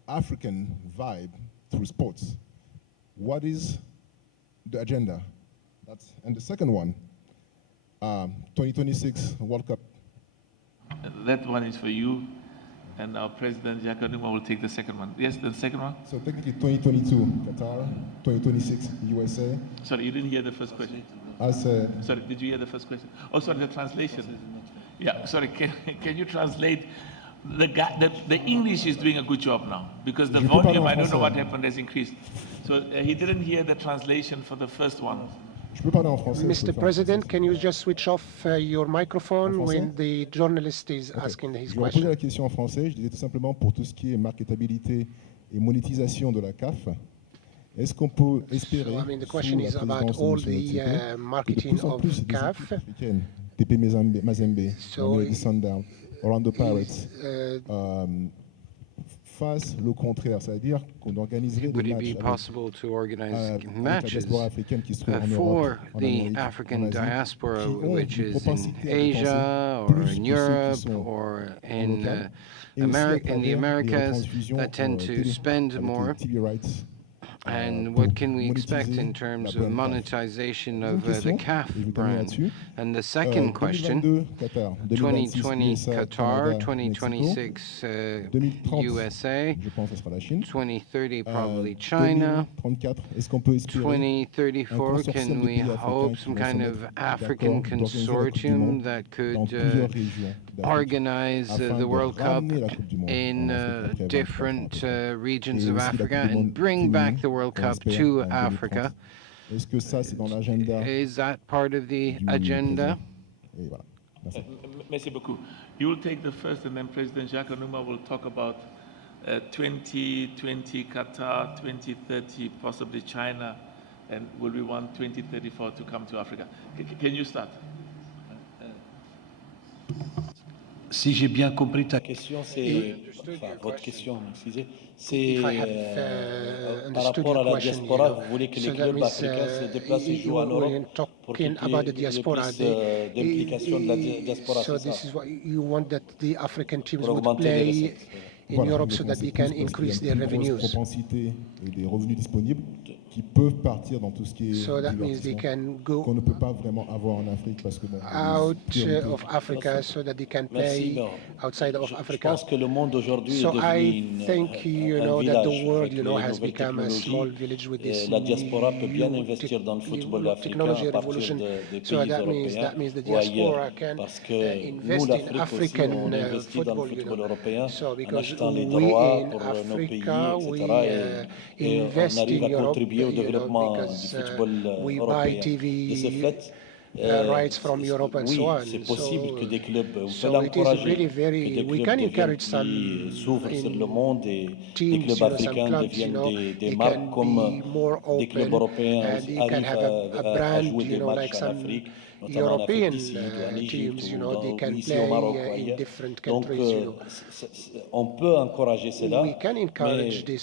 African vibe through sports. What is the agenda? And the second one, 2026 World Cup. That one is for you, and our President Jacques Numa will take the second one. Yes, the second one? So technically 2022 Qatar, 2026 USA. Sorry, you didn't hear the first question. I said... Sorry, did you hear the first question? Oh, sorry, the translation. Yeah, sorry, can you translate? The English is doing a good job now, because the volume, I don't know what happened, has increased. So he didn't hear the translation for the first one. Je peux parler en français, je peux Mr. faire en President, français, can you just switch off your microphone En when français? the journalist is Ok. asking his Je vais reposer question? la question en français. Je disais tout simplement pour tout ce qui est marketabilité et monétisation de la CAF, est-ce qu'on peut espérer, So, I mean, the sous question la is about présidence de all M. the Motsepe, que de marketing plus en of plus des CAF. équipes africaines, TP Mazembe, So, Mamelodi Sundowns, Orlando Pirates, is, fassent le contraire, c'est-à-dire qu'on organiserait des Would it matchs be possible to organize avec la matches diaspora africaine qui se trouve en Europe, for en the Amérique, en African Asie, diaspora, qui ont which une is in propensité à dépenser Asia or plus in que ceux qui Europe sont or en in local, et aussi à in the travers les Americas retransfusions that tend to télé spend avec more? les TV rights And pour what can we expect monétiser in la terms of brand CAF. monetization Deuxième of the question, CAF et je vais terminer brand? là-dessus. And the second question, 2022 Qatar, 2026 2020 USA, Qatar, Canada, Mexico, 2026 2030 USA, je pense que ce sera la Chine, 2030 probably China, 2034 est-ce qu'on peut espérer un 2034 consortium can de we pays africains hope qui some vont se kind mettre of d'accord African d'organiser la Coupe du consortium Monde that dans could plusieurs régions d'Afrique organize afin the de World Cup ramener la Coupe du Monde in en Afrique après 23 ans à different peu près. regions Et of aussi la Coupe Africa du and Monde bring back féminine the World qu'on Cup espère to en 2030. Africa. Est-ce que ça c'est dans l'agenda Is that part of the du agenda? président? Et voilà. Merci. Merci beaucoup. You will take the first, and then President Jacques Anouma will talk about 2020 Qatar, 2030 possibly China, and will we want 2034 to come to Africa? Can you start? Si j'ai bien compris ta question, c'est votre question, excusez, c'est par rapport à la diaspora, vous voulez que les clubs africains se déplacent et jouent en Europe pour qu'il y ait plus d'implication de la diaspora, so c'est this ça? is what you want, that the African teams Pour would augmenter les play recettes. in Voilà, Europe so exactement, that they c'est can plus parce qu'il y a increase une their plus grosse revenues. propensité et des revenus disponibles qui peuvent partir dans tout ce qui est So that means they divertissement can go qu'on ne peut pas vraiment avoir en Afrique parce que bon, out les priorités. of Africa so that they can Merci. play outside of Je Africa. pense que le monde aujourd'hui est So devenu I think, un that the village world, avec les has nouvelles become a small technologies. village with this La diaspora peut bien new investir dans le football africain technology à partir revolution. des So pays that européens means the ou ailleurs. diaspora can Parce que nous, invest in l'Afrique aussi, African on investit dans le football, football européen So en because achetant les we droits in pour nos pays, Africa, etc. Et on invest arrive in à Europe, contribuer au développement du because football we buy européen. De ce TV fait, rights from Europe and so oui, on. c'est possible que des clubs, on peut So it is l'encourager, really que des we clubs can deviennent encourage some s'ouvrent sur le monde et des teams, clubs some africains clubs, deviennent des they marques can comme be more des clubs open européens and aussi they can arrivent have a à brand, jouer des matchs like en some Afrique, notamment en Afrique European du Sud ou en Égypte teams, ou they can ici au play Maroc ou in ailleurs. different Donc countries, on peut encourager cela, We can encourage mais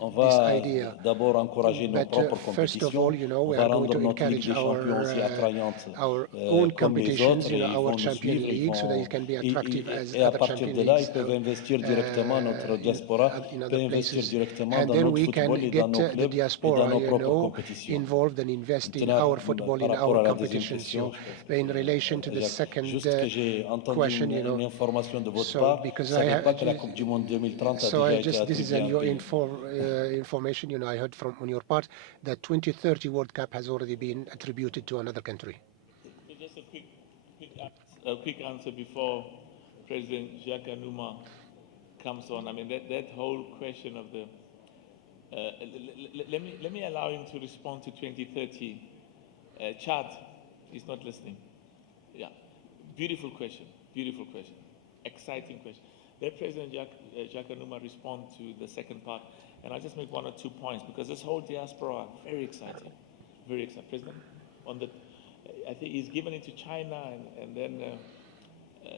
on this va idea. d'abord encourager nos But propres first of compétitions, all, on we va are going rendre to notre Ligue encourage des Champions aussi attrayante our own comme les competitions, autres et ils our vont nous champion suivre, league, so that it can be attractive as et à other partir champion de là, ils leagues peuvent investir directement, notre diaspora in peut other investir places. directement And dans then notre we football can et get dans nos the clubs et dans diaspora, nos propres compétitions. involved and invest in Maintenant, our football, par in rapport our à la deuxième competitions. question, In relation to the second juste que j'ai entendu question, une information de votre so part, je because ne savais pas que la Coupe du Monde 2030 a déjà été this is attribuée à un your pays. information, I heard from on your part that 2030 World Cup has already been attributed to another country. Just a quick answer before President Jacques Anouma comes on. I mean, that whole question of the... let me allow him to respond to 2030. Chad is not listening. Yeah, beautiful question, exciting question. Let President Jacques Anouma respond to the second part, and I'll just make one or 2 points because this whole diaspora, very exciting, very exciting. President, I think he's given it to China, and then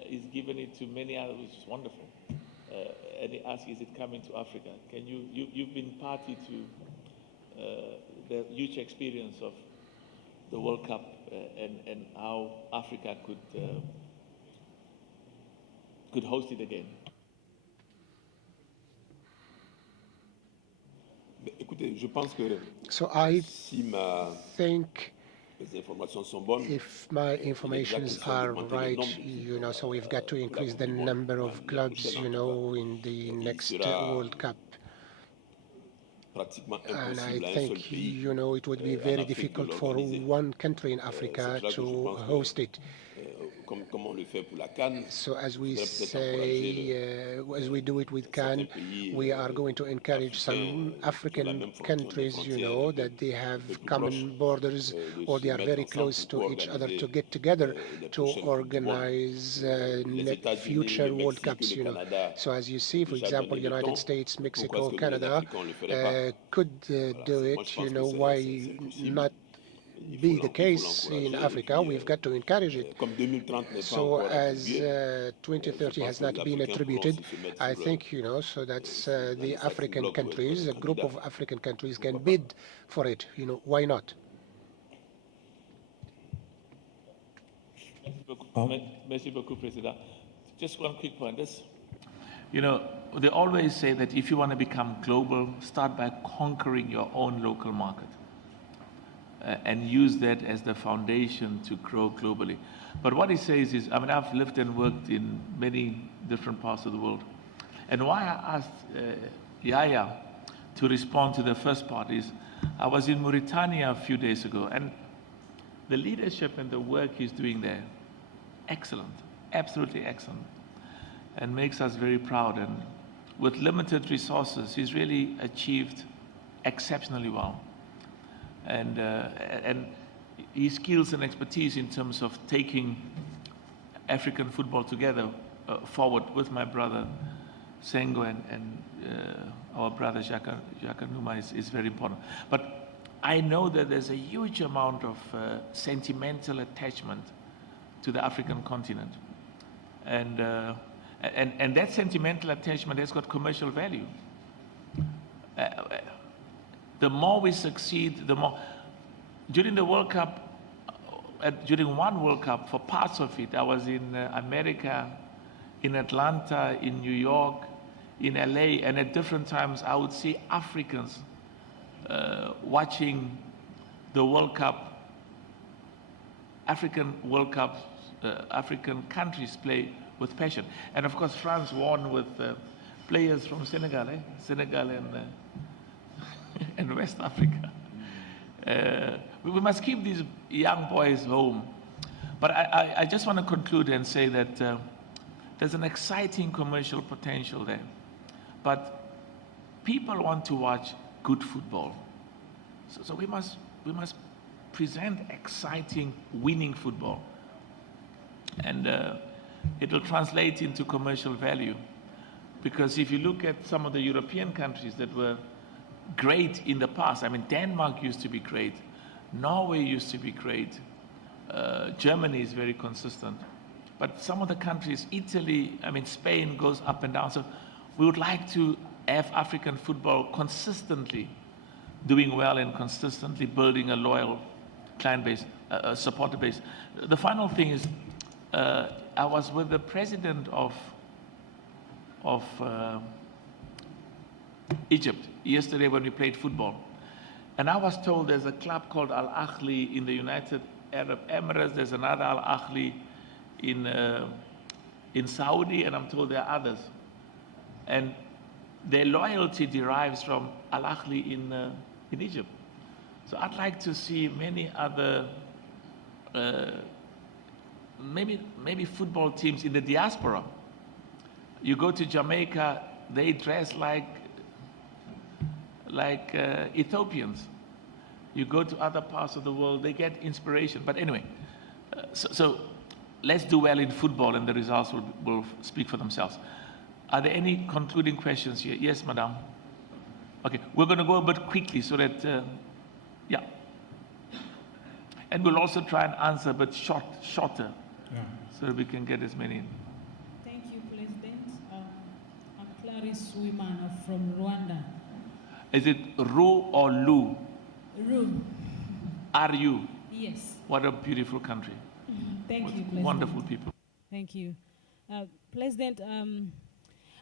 he's given it to many others, which is wonderful. And he asked, is it coming to Africa? Can you've been party to the huge experience of the World Cup and how Africa could host it again. Écoutez, je pense que si mes informations sont bonnes, if my informations are right, so we've got to increase the number of clubs, in the next World Cup. And I think, it would be very difficult for one country in Africa to host it. comme on le fait pour la CAN. So as we say, as we do it with CAN, we are going to encourage some African countries, you know, that they have common borders or they are very close to each other to get together to organize future World Cups, you know. So as you see, for example, United States, Mexico, Canada could do it, you know, why not be the case in Africa? We've got to encourage it. So as 2030 has not been attributed, I think, you know, so that's the African countries, a group of African countries can bid for it, you know, why not? Merci beaucoup, President. Just one quick point. You know, they always say that if you want to become global, start by conquering your own local market. And use that as the foundation to grow globally. But what he says is, I mean, I've lived and worked in many different parts of the world. And why I asked Yaya to respond to the first part is, I was in Mauritania a few days ago, and the leadership and the work he's doing there, excellent, absolutely excellent, and makes us very proud. And with limited resources, he's really achieved exceptionally well. And his skills and expertise in terms of taking African football together forward with my brother Sengo and our brother Jaka Numa is very important. But I know that there's a huge amount of sentimental attachment to the African continent. And that sentimental attachment has got commercial value. The more we succeed, the more. During the World Cup, during one World Cup, for parts of it, I was in America, in Atlanta, in New York, in LA, and at different times I would see Africans watching the World Cup, African World Cups, African countries play with passion. And of course, France won with players from Senegal and West Africa. We must keep these young boys home. But I just want to conclude and say that there's an exciting commercial potential there. But people want to watch good football. So we must present exciting, winning football. And it will translate into commercial value. Because if you look at some of the European countries that were great in the past. I mean, Denmark used to be great. Norway used to be great. Germany is very consistent. But some of the countries, Italy, I mean, Spain goes up and down. So we would like to have African football consistently doing well and consistently building a loyal client base, a supporter base. The final thing is, I was with the president of Egypt yesterday when we played football. And I was told there's a club called Al Ahly in the United Arab Emirates, there's another Al Ahly in Saudi, and I'm told there are others. And their loyalty derives from Al Ahly in Egypt. So I'd like to see many other, maybe football teams in the diaspora. You go to Jamaica, they dress like Ethiopians. You go to other parts of the world, they get inspiration. But anyway, so let's do well in football and the results will speak for themselves. Are there any concluding questions here? Yes, madam. Okay, we're going to go a bit quickly so that, yeah. And we'll also try and answer a bit shorter, so that we can get as many in. Thank you, President. I'm Clarice Wimana from Rwanda. Is it Ru or Lu? Ru. R-U? Yes. What a beautiful country. Thank you, President. Wonderful people. Thank you. President,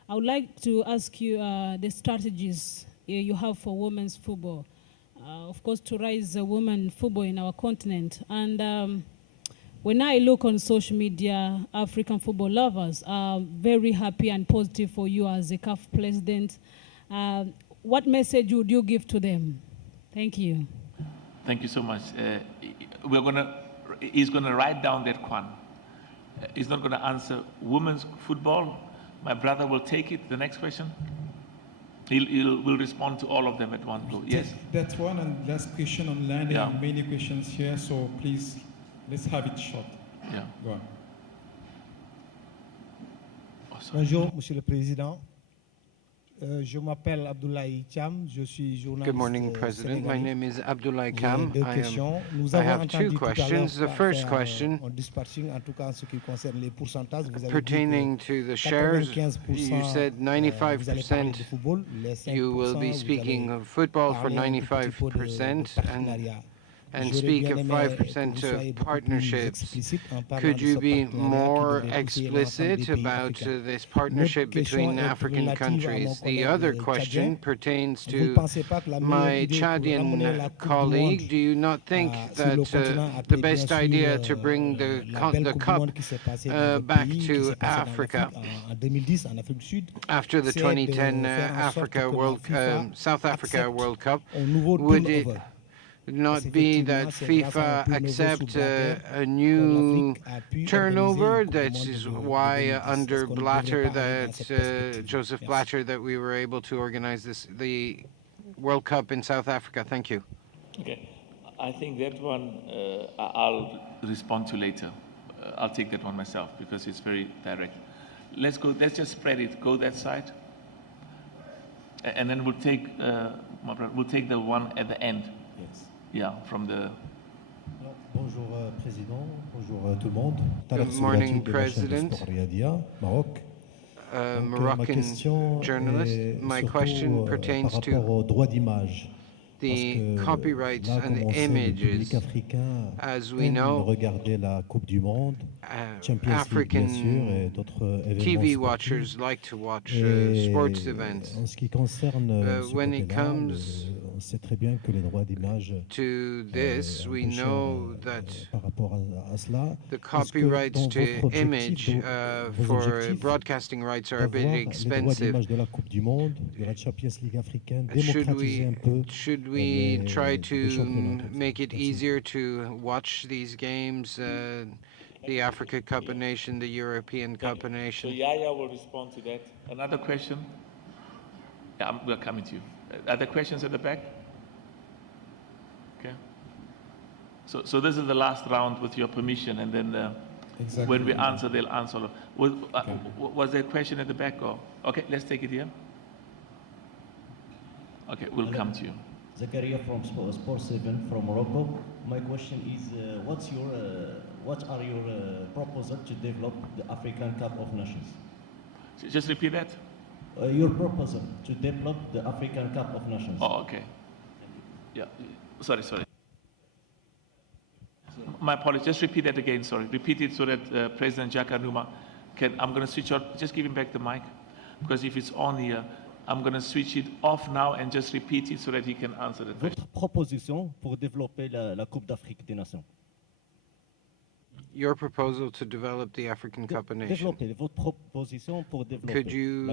I would like to ask you the strategies you have for women's football. Of course, to raise women football in our continent. And when I look on social media, African football lovers are very happy and positive for you as a CAF president. What message would you give to them? Thank you. Thank you so much. He's going to write down that one. He's not going to answer women's football. My brother will take it. The next question. Will respond to all of them at one go. Yes. That's one and last question online. Yeah. There are many questions here, so please let's have it short. Yeah. Go on. Bonjour, Monsieur le Président. Je m'appelle Abdoulaye Cham. Je suis journaliste. Good morning, President. My name is Abdoulaye Cham. I have two questions. The first question pertaining to the shares. You said 95%. You will be speaking of football for 95% and speak of 5% of partnerships. Could you be more explicit about this partnership between African countries? The other question pertains to my Chadian colleague. Do you not think that the best idea to bring the cup back to Africa after the 2010 South Africa World Cup, would it not be that FIFA accept a new turnover? That is why under Blatter, Joseph Blatter, that we were able to organize the World Cup in South Africa. Thank you. Okay, I think that one I'll respond to later. I'll take that one myself because it's very direct. Let's go. Let's just spread it. Go that side, and then we'll take the one at the end. Yes. Yeah, from the. Bonjour, Président. Bonjour tout le monde. Good morning, President. Moroccan journalist. My question pertains to the copyrights and images. As we know, African TV watchers like to watch sports events. When it comes to this, we know that the copyrights to image for broadcasting rights are a bit expensive. Should we try to make it easier to watch these games, the Africa Cup of Nations, the European Cup of Nations? So Yaya will respond to that. Another question? Yeah, we're coming to you. Other questions at the back? Okay. So this is the last round with your permission, and then when we answer, they'll answer. Was there a question at the back? Or okay, let's take it here. Okay, we'll come to you. Zakaria from Sport 7 from Morocco. My question is, what are your proposals to develop the African Cup of Nations? Just repeat that. Your proposal to develop the African Cup of Nations. Oh, okay. Yeah. Sorry. My apologies. Just repeat that again. Sorry. Repeat it so that President Jaka Numa can. I'm going to switch out. Just give him back the mic, because if it's on here, I'm going to switch it off now and just repeat it so that he can answer the question. Votre proposition pour développer la Coupe d'Afrique des Nations. Your proposal to develop the African Cup of Nations. Could you,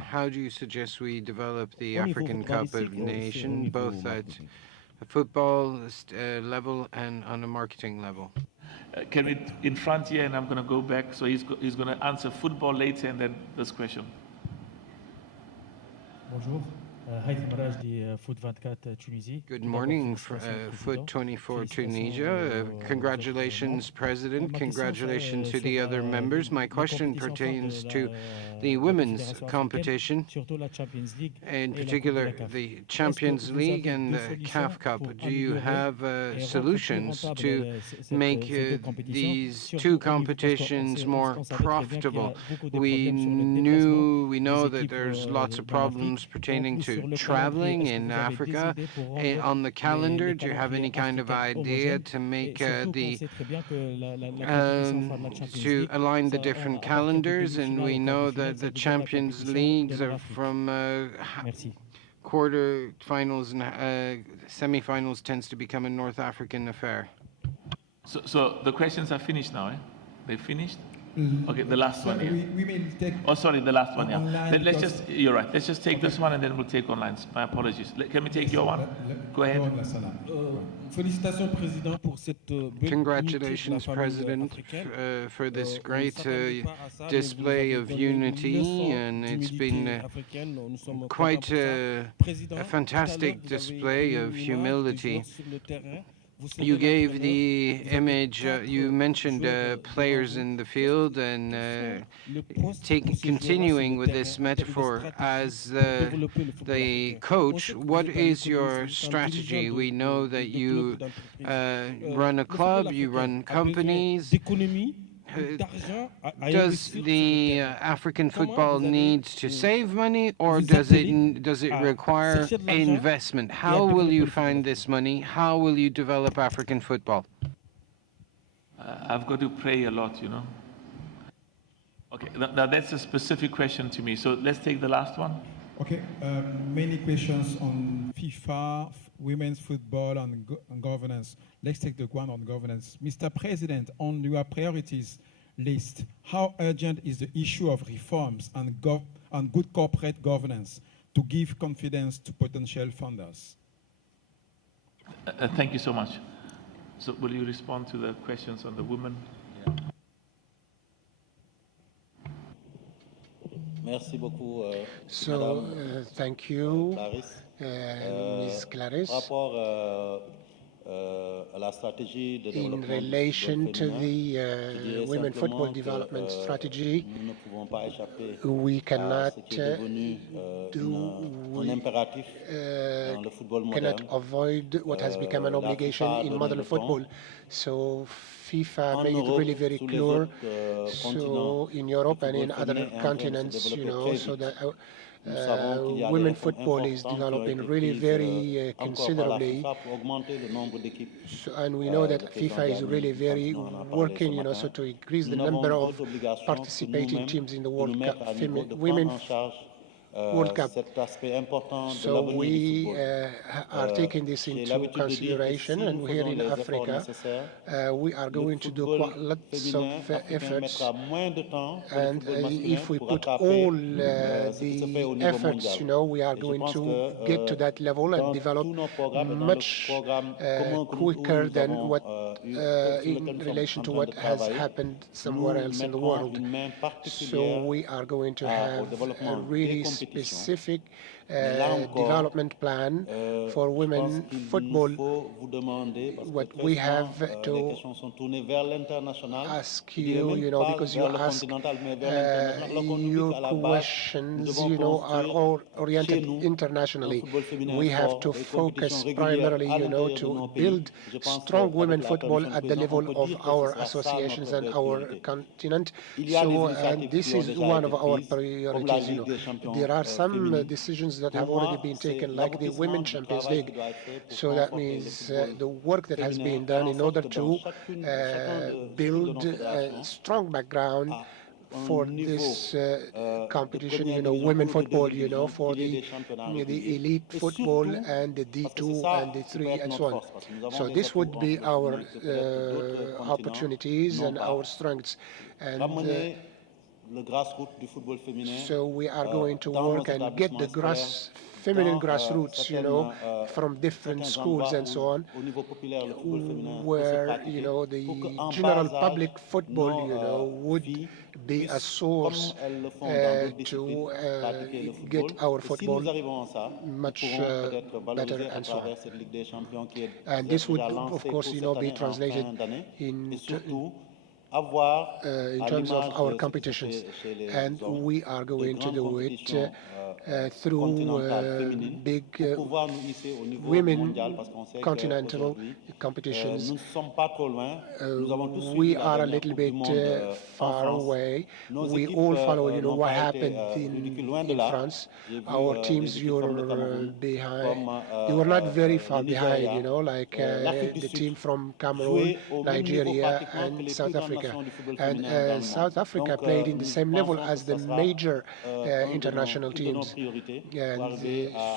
how do you suggest we develop the African Cup of Nations, both at a football level and on a marketing level? Can we, in front here, and I'm going to go back, so he's going to answer football later and then this question. Bonjour. Good morning, Foot 24 Tunisia. Congratulations, President. Congratulations to the other members. My question pertains to the women's competition, in particular the Champions League and the CAF Cup. Do you have solutions to make these two competitions more profitable? We know that there's lots of problems pertaining to traveling in Africa. On the calendar, do you have any kind of idea to make to align the different calendars? And we know that the Champions Leagues are from quarter-finals and semi-finals tends to become a North African affair. So the questions are finished now, eh? They finished? Okay, the last one here. We may take. Oh, sorry, the last one. Yeah. Let's because, just. You're right. Let's just take this one and then we'll take online. My apologies. Can we take your one? Go ahead. Félicitations, Président, pour cette Congratulations, President, for this great display of unity, and it's been quite a fantastic display of humility. You gave the image, you mentioned players in the field, and continuing with this metaphor, as the coach, what is your strategy? We know that you run a club, you run companies. Does the African football need to save money, or does it require investment? How will you find this money? How will you develop African football? I've got to pray a lot, you know. Okay, now that's a specific question to me. So let's take the last one. Okay, many questions on FIFA, women's football, and governance. Let's take the one on governance. Mr. President, on your priorities list, how urgent is the issue of reforms and good corporate governance to give confidence to potential funders? Thank you so much. So will you respond to the questions on the women? Yeah. Merci beaucoup. Thank you, Ms. Clarisse. In relation to the women football development strategy, we cannot cannot avoid what has become an obligation in modern football. So FIFA made it really very clear. So in Europe and in other continents, you know, so that women football is developing really very considerably, and we know that FIFA is really very working, you know, so to increase the number of participating teams in the World Cup, Women World Cup. So we are taking this into consideration, and here in Africa, we are going to do quite lots of efforts. And if we put all the efforts, you know, we are going to get to that level and develop much quicker than what in relation to what has happened somewhere else in the world. So we are going to have a really specific development plan for women football. What we have to ask you, you know, because you ask your questions, you know, are all oriented internationally. We have to focus primarily, you know, to build strong women football at the level of our associations and our continent. So, and this is one of our priorities, you know. There are some decisions that have already been taken, like the Women's Champions League. So that means the work that has been done in order to build a strong background for this competition, you know, women football, you know, for the elite football and the D2 and the 3 and so on. So this would be our opportunities and our strengths. And so we are going to work and get the feminine grassroots, you know, from different schools and so on, where, you know, the general public football, you know, would be a source to get our football much better and so on. And this would, of course, you know, be translated into in terms of our competitions, and we are going to do it through big women continental competitions. We are a little bit far away. We all follow, you know, what happened in France. Our teams were behind. They were not very far behind, you know, like the team from Cameroon, Nigeria, and South Africa. And South Africa played in the same level as the major international teams. And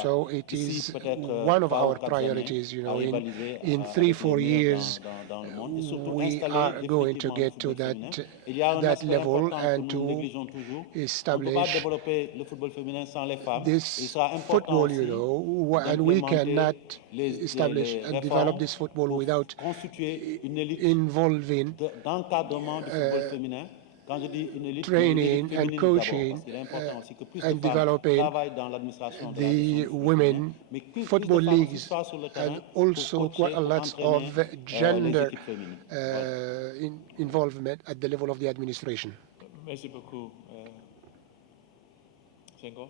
so it is one of our priorities, you know, in 3-4 years, we are going to get to that level and to establish this football, and we cannot establish and develop this football without involving training and coaching and developing the women football leagues and also quite a lot of gender involvement at the level of the administration. Merci beaucoup. Senghor?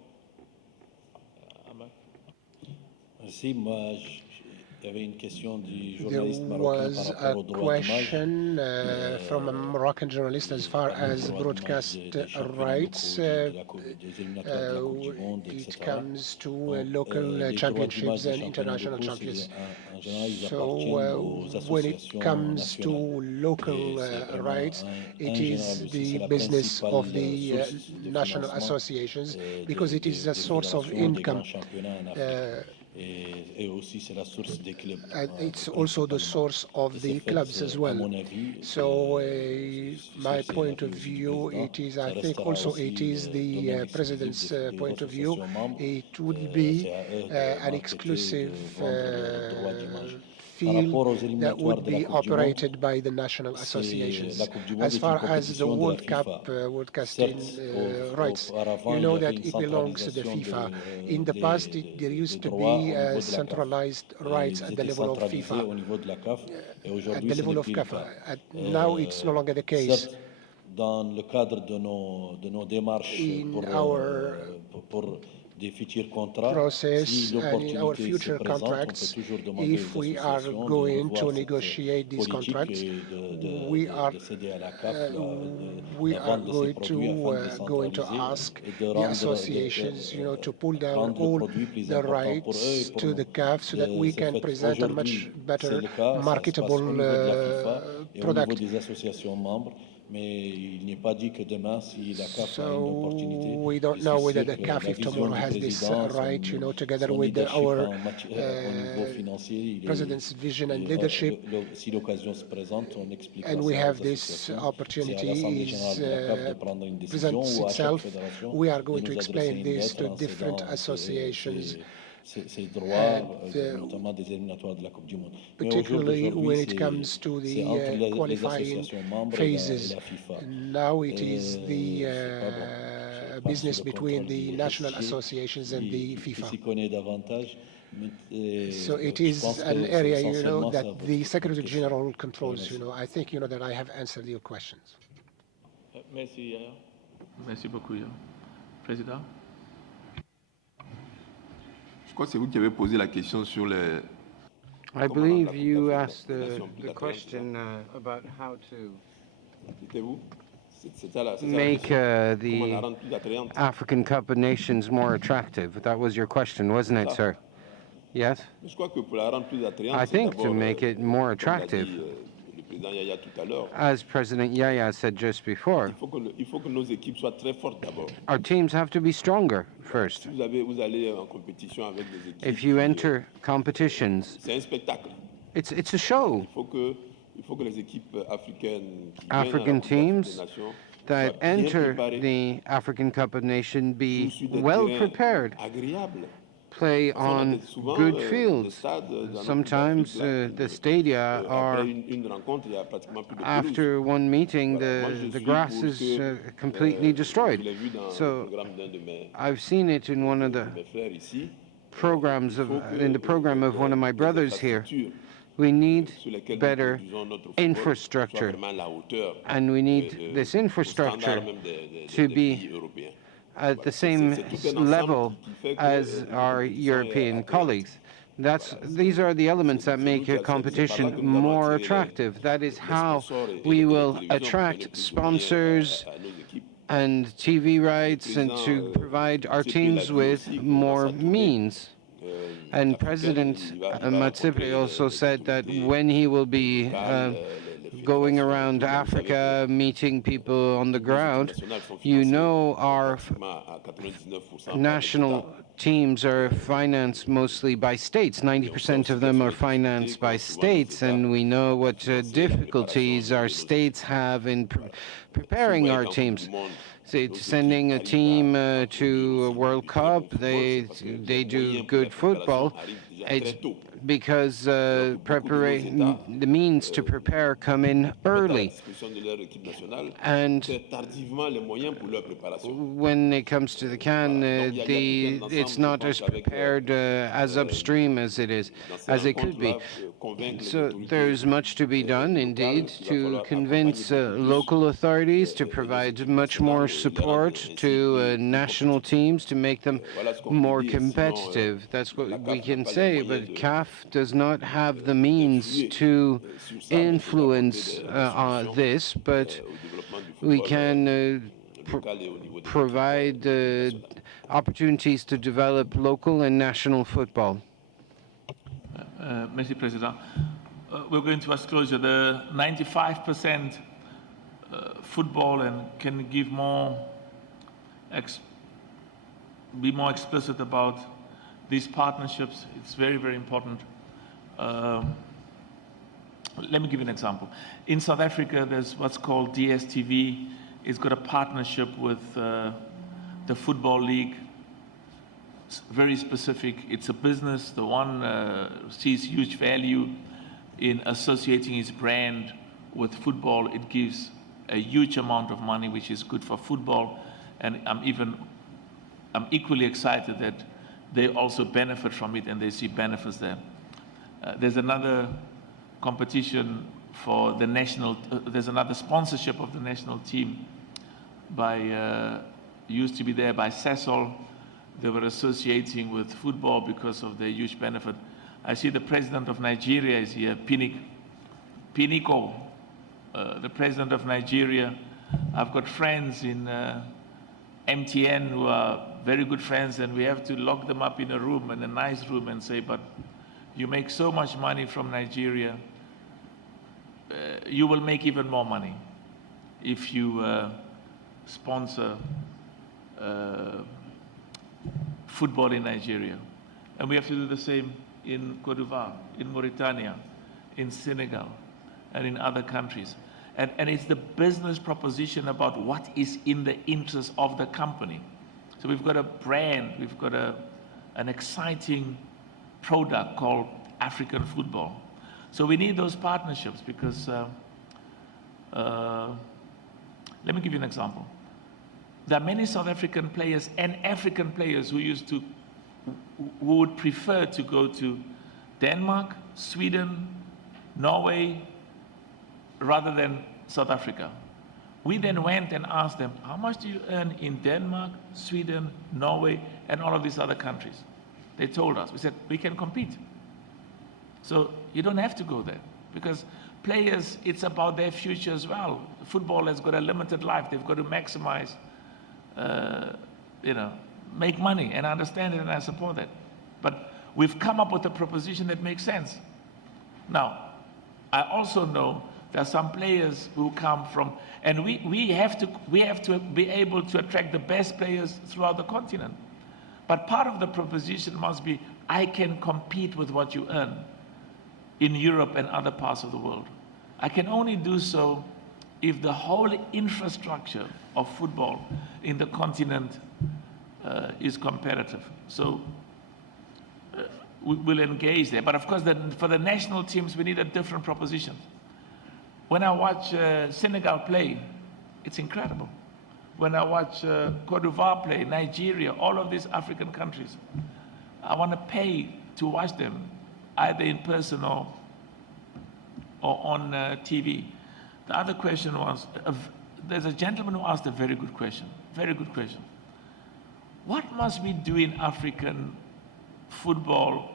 Merci. Moi, il y avait une question du There journaliste marocain par was rapport a au droit d'image. question from a Moroccan journalist as far as broadcast rights. It comes to local championships and international championships. So when it comes to local rights, it is the business of the national associations because it is a source of income. And it's also the source of the clubs as well. So my point of view, I think also it is the president's point of view. It would be an exclusive field that would be operated by the national associations. As far as the World Cup broadcasting rights, you know that it belongs to the FIFA. In the past, there used to be centralized rights at the level of FIFA, at the level of CAF. Now it's no longer the case. Dans le cadre de nos démarches pour des futurs contrats, process and in our future contracts, if we are going to negotiate these contracts, we are going to ask the associations, to pull down all the rights to the CAF so that we can present a much better marketable product. So we don't know whether the CAF, if tomorrow, has this right, together with our president's vision and leadership, and we have this opportunity presents itself, we are going to explain this to different associations. Particularly when it comes to the qualifying phases. Now it is the business between the national associations and the FIFA. So it is an area, that the Secretary General controls. I think, that I have answered your questions. Merci. Merci beaucoup, Président. Je crois que c'est vous qui avez posé la question sur les... I believe you asked the question about how to make the African Cup of Nations more attractive. That was your question, wasn't it, sir? Yes? I think to make it more attractive, as President Yaya said just before, our teams have to be stronger first. If you enter competitions, it's a show. African teams that enter the African Cup of Nations be well prepared, play on good fields. Sometimes the stadia are, after one meeting, the grass is completely destroyed. So I've seen it in one of the programs in the program of one of my brothers here. We need better infrastructure, and we need this infrastructure to be at the same level as our European colleagues. These are the elements that make a competition more attractive. That is how we will attract sponsors and TV rights and to provide our teams with more means. And President Matsipe also said that when he will be going around Africa, meeting people on the ground, you know our national teams are financed mostly by states. 90% of them are financed by states, and we know what difficulties our states have in preparing our teams. Say, sending a team to a World Cup, they do good football. It's because the means to prepare come in early. And when it comes to the CAN, it's not as prepared as upstream as it could be. So there's much to be done, indeed, to convince local authorities to provide much more support to national teams to make them more competitive. That's what we can say, but CAF does not have the means to influence this, but we can provide opportunities to develop local and national football. Mr. President, we're going to ask closure. The 95% football and can give be more explicit about these partnerships. It's very, very important. Let me give you an example. In South Africa, there's what's called DSTV. It's got a partnership with the Football League. It's very specific. It's a business. The one sees huge value in associating his brand with football. It gives a huge amount of money, which is good for football. And I'm equally excited that they also benefit from it and they see benefits there. There's another competition for the national, there's another sponsorship of the national team by, used to be there by Sasol. They were associating with football because of their huge benefit. I see the president of Nigeria is here, Piniko, the president of Nigeria. I've got friends in MTN who are very good friends, and we have to lock them up in a room, in a nice room, and say, but you make so much money from Nigeria, you will make even more money if you sponsor football in Nigeria. And we have to do the same in Côte d'Ivoire, in Mauritania, in Senegal, and in other countries. And it's the business proposition about what is in the interest of the company. So we've got a brand, we've got an exciting product called African football. So we need those partnerships because, let me give you an example. There are many South African players and African players who would prefer to go to Denmark, Sweden, Norway, rather than South Africa. We then went and asked them, how much do you earn in Denmark, Sweden, Norway, and all of these other countries? They told us. We said, we can compete. So you don't have to go there because players, it's about their future as well. Football has got a limited life. They've got to maximize, make money, and I understand it and I support that. But we've come up with a proposition that makes sense. Now, I also know there are some players who come from, and we have to be able to attract the best players throughout the continent. But part of the proposition must be, I can compete with what you earn in Europe and other parts of the world. I can only do so if the whole infrastructure of football in the continent is competitive. So we'll engage there. But of course, for the national teams, we need a different proposition. When I watch Senegal play, it's incredible. When I watch Côte d'Ivoire play, Nigeria, all of these African countries, I want to pay to watch them, either in person or on TV. The other question was, there's a gentleman who asked a very good question. What must we do in African football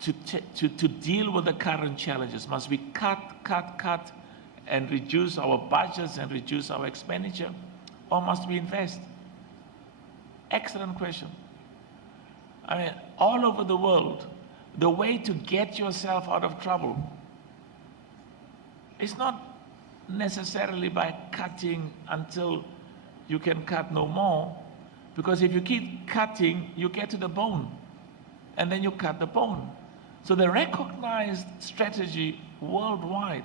to deal with the current challenges? Must we cut, and reduce our budgets and reduce our expenditure? Or must we invest? Excellent question. I mean, all over the world, the way to get yourself out of trouble is not necessarily by cutting until you can cut no more, because if you keep cutting, you get to the bone, and then you cut the bone. So the recognized strategy worldwide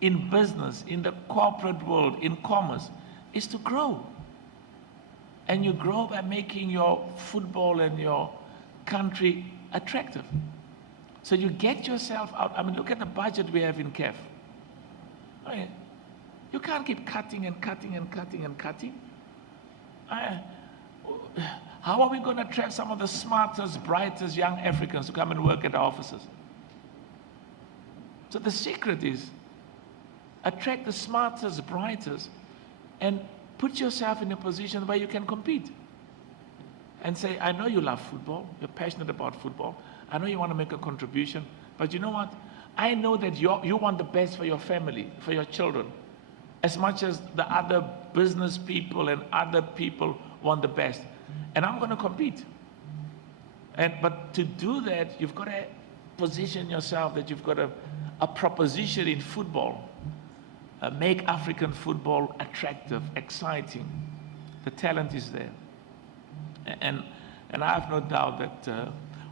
in business, in the corporate world, in commerce, is to grow. And you grow by making your football and your country attractive. So you get yourself out. I mean, look at the budget we have in CAF. I mean, you can't keep cutting and cutting and cutting and cutting. How are we going to attract some of the smartest, brightest young Africans to come and work at our offices? So the secret is attract the smartest, brightest, and put yourself in a position where you can compete. And say, I know you love football, you're passionate about football, I know you want to make a contribution, but you know what? I know that you want the best for your family, for your children, as much as the other business people and other people want the best. And I'm going to compete. But to do that, you've got to position yourself that you've got a proposition in football. Make African football attractive, exciting. The talent is there. And I have no doubt that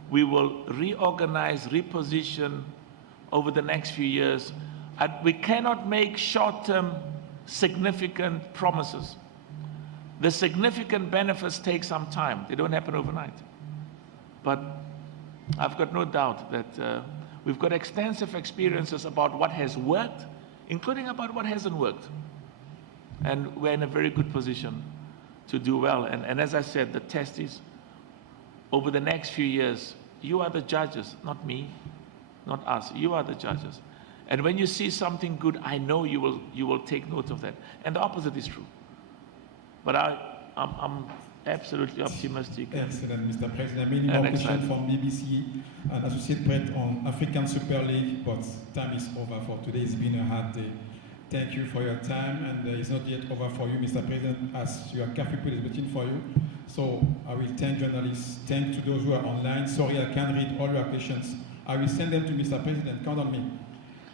we will reorganize, reposition over the next few years. And we cannot make short-term significant promises. The significant benefits take some time. They don't happen overnight. But I've got no doubt that we've got extensive experiences about what has worked, including about what hasn't worked. And we're in a very good position to do well. And as I said, the test is, over the next few years, you are the judges, not me, not us. You are the judges. And when you see something good, I know you will take note of that. And the opposite is true. But I'm absolutely optimistic. Excellent, Mr. President. Many more questions from BBC and Associate Press on African Super League, but time is over for today. It's been a hard day. Thank you for your time, and it's not yet over for you, Mr. President, as your CAF report is waiting for you. So I will thank journalists, thank to those who are online. Sorry, I can't read all your questions. I will send them to Mr. President, count on me.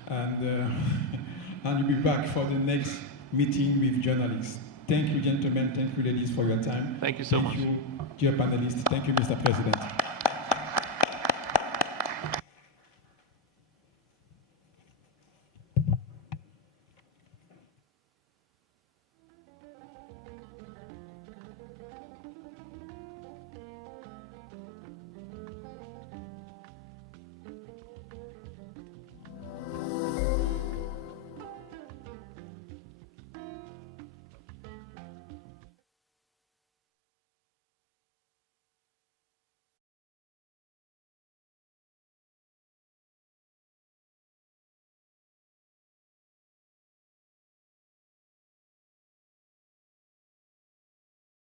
And you'll be back for the next meeting with journalists. Thank you, gentlemen. Thank you, ladies, for your time. Thank you so much. Thank you, dear panelists. Thank you, Mr. President.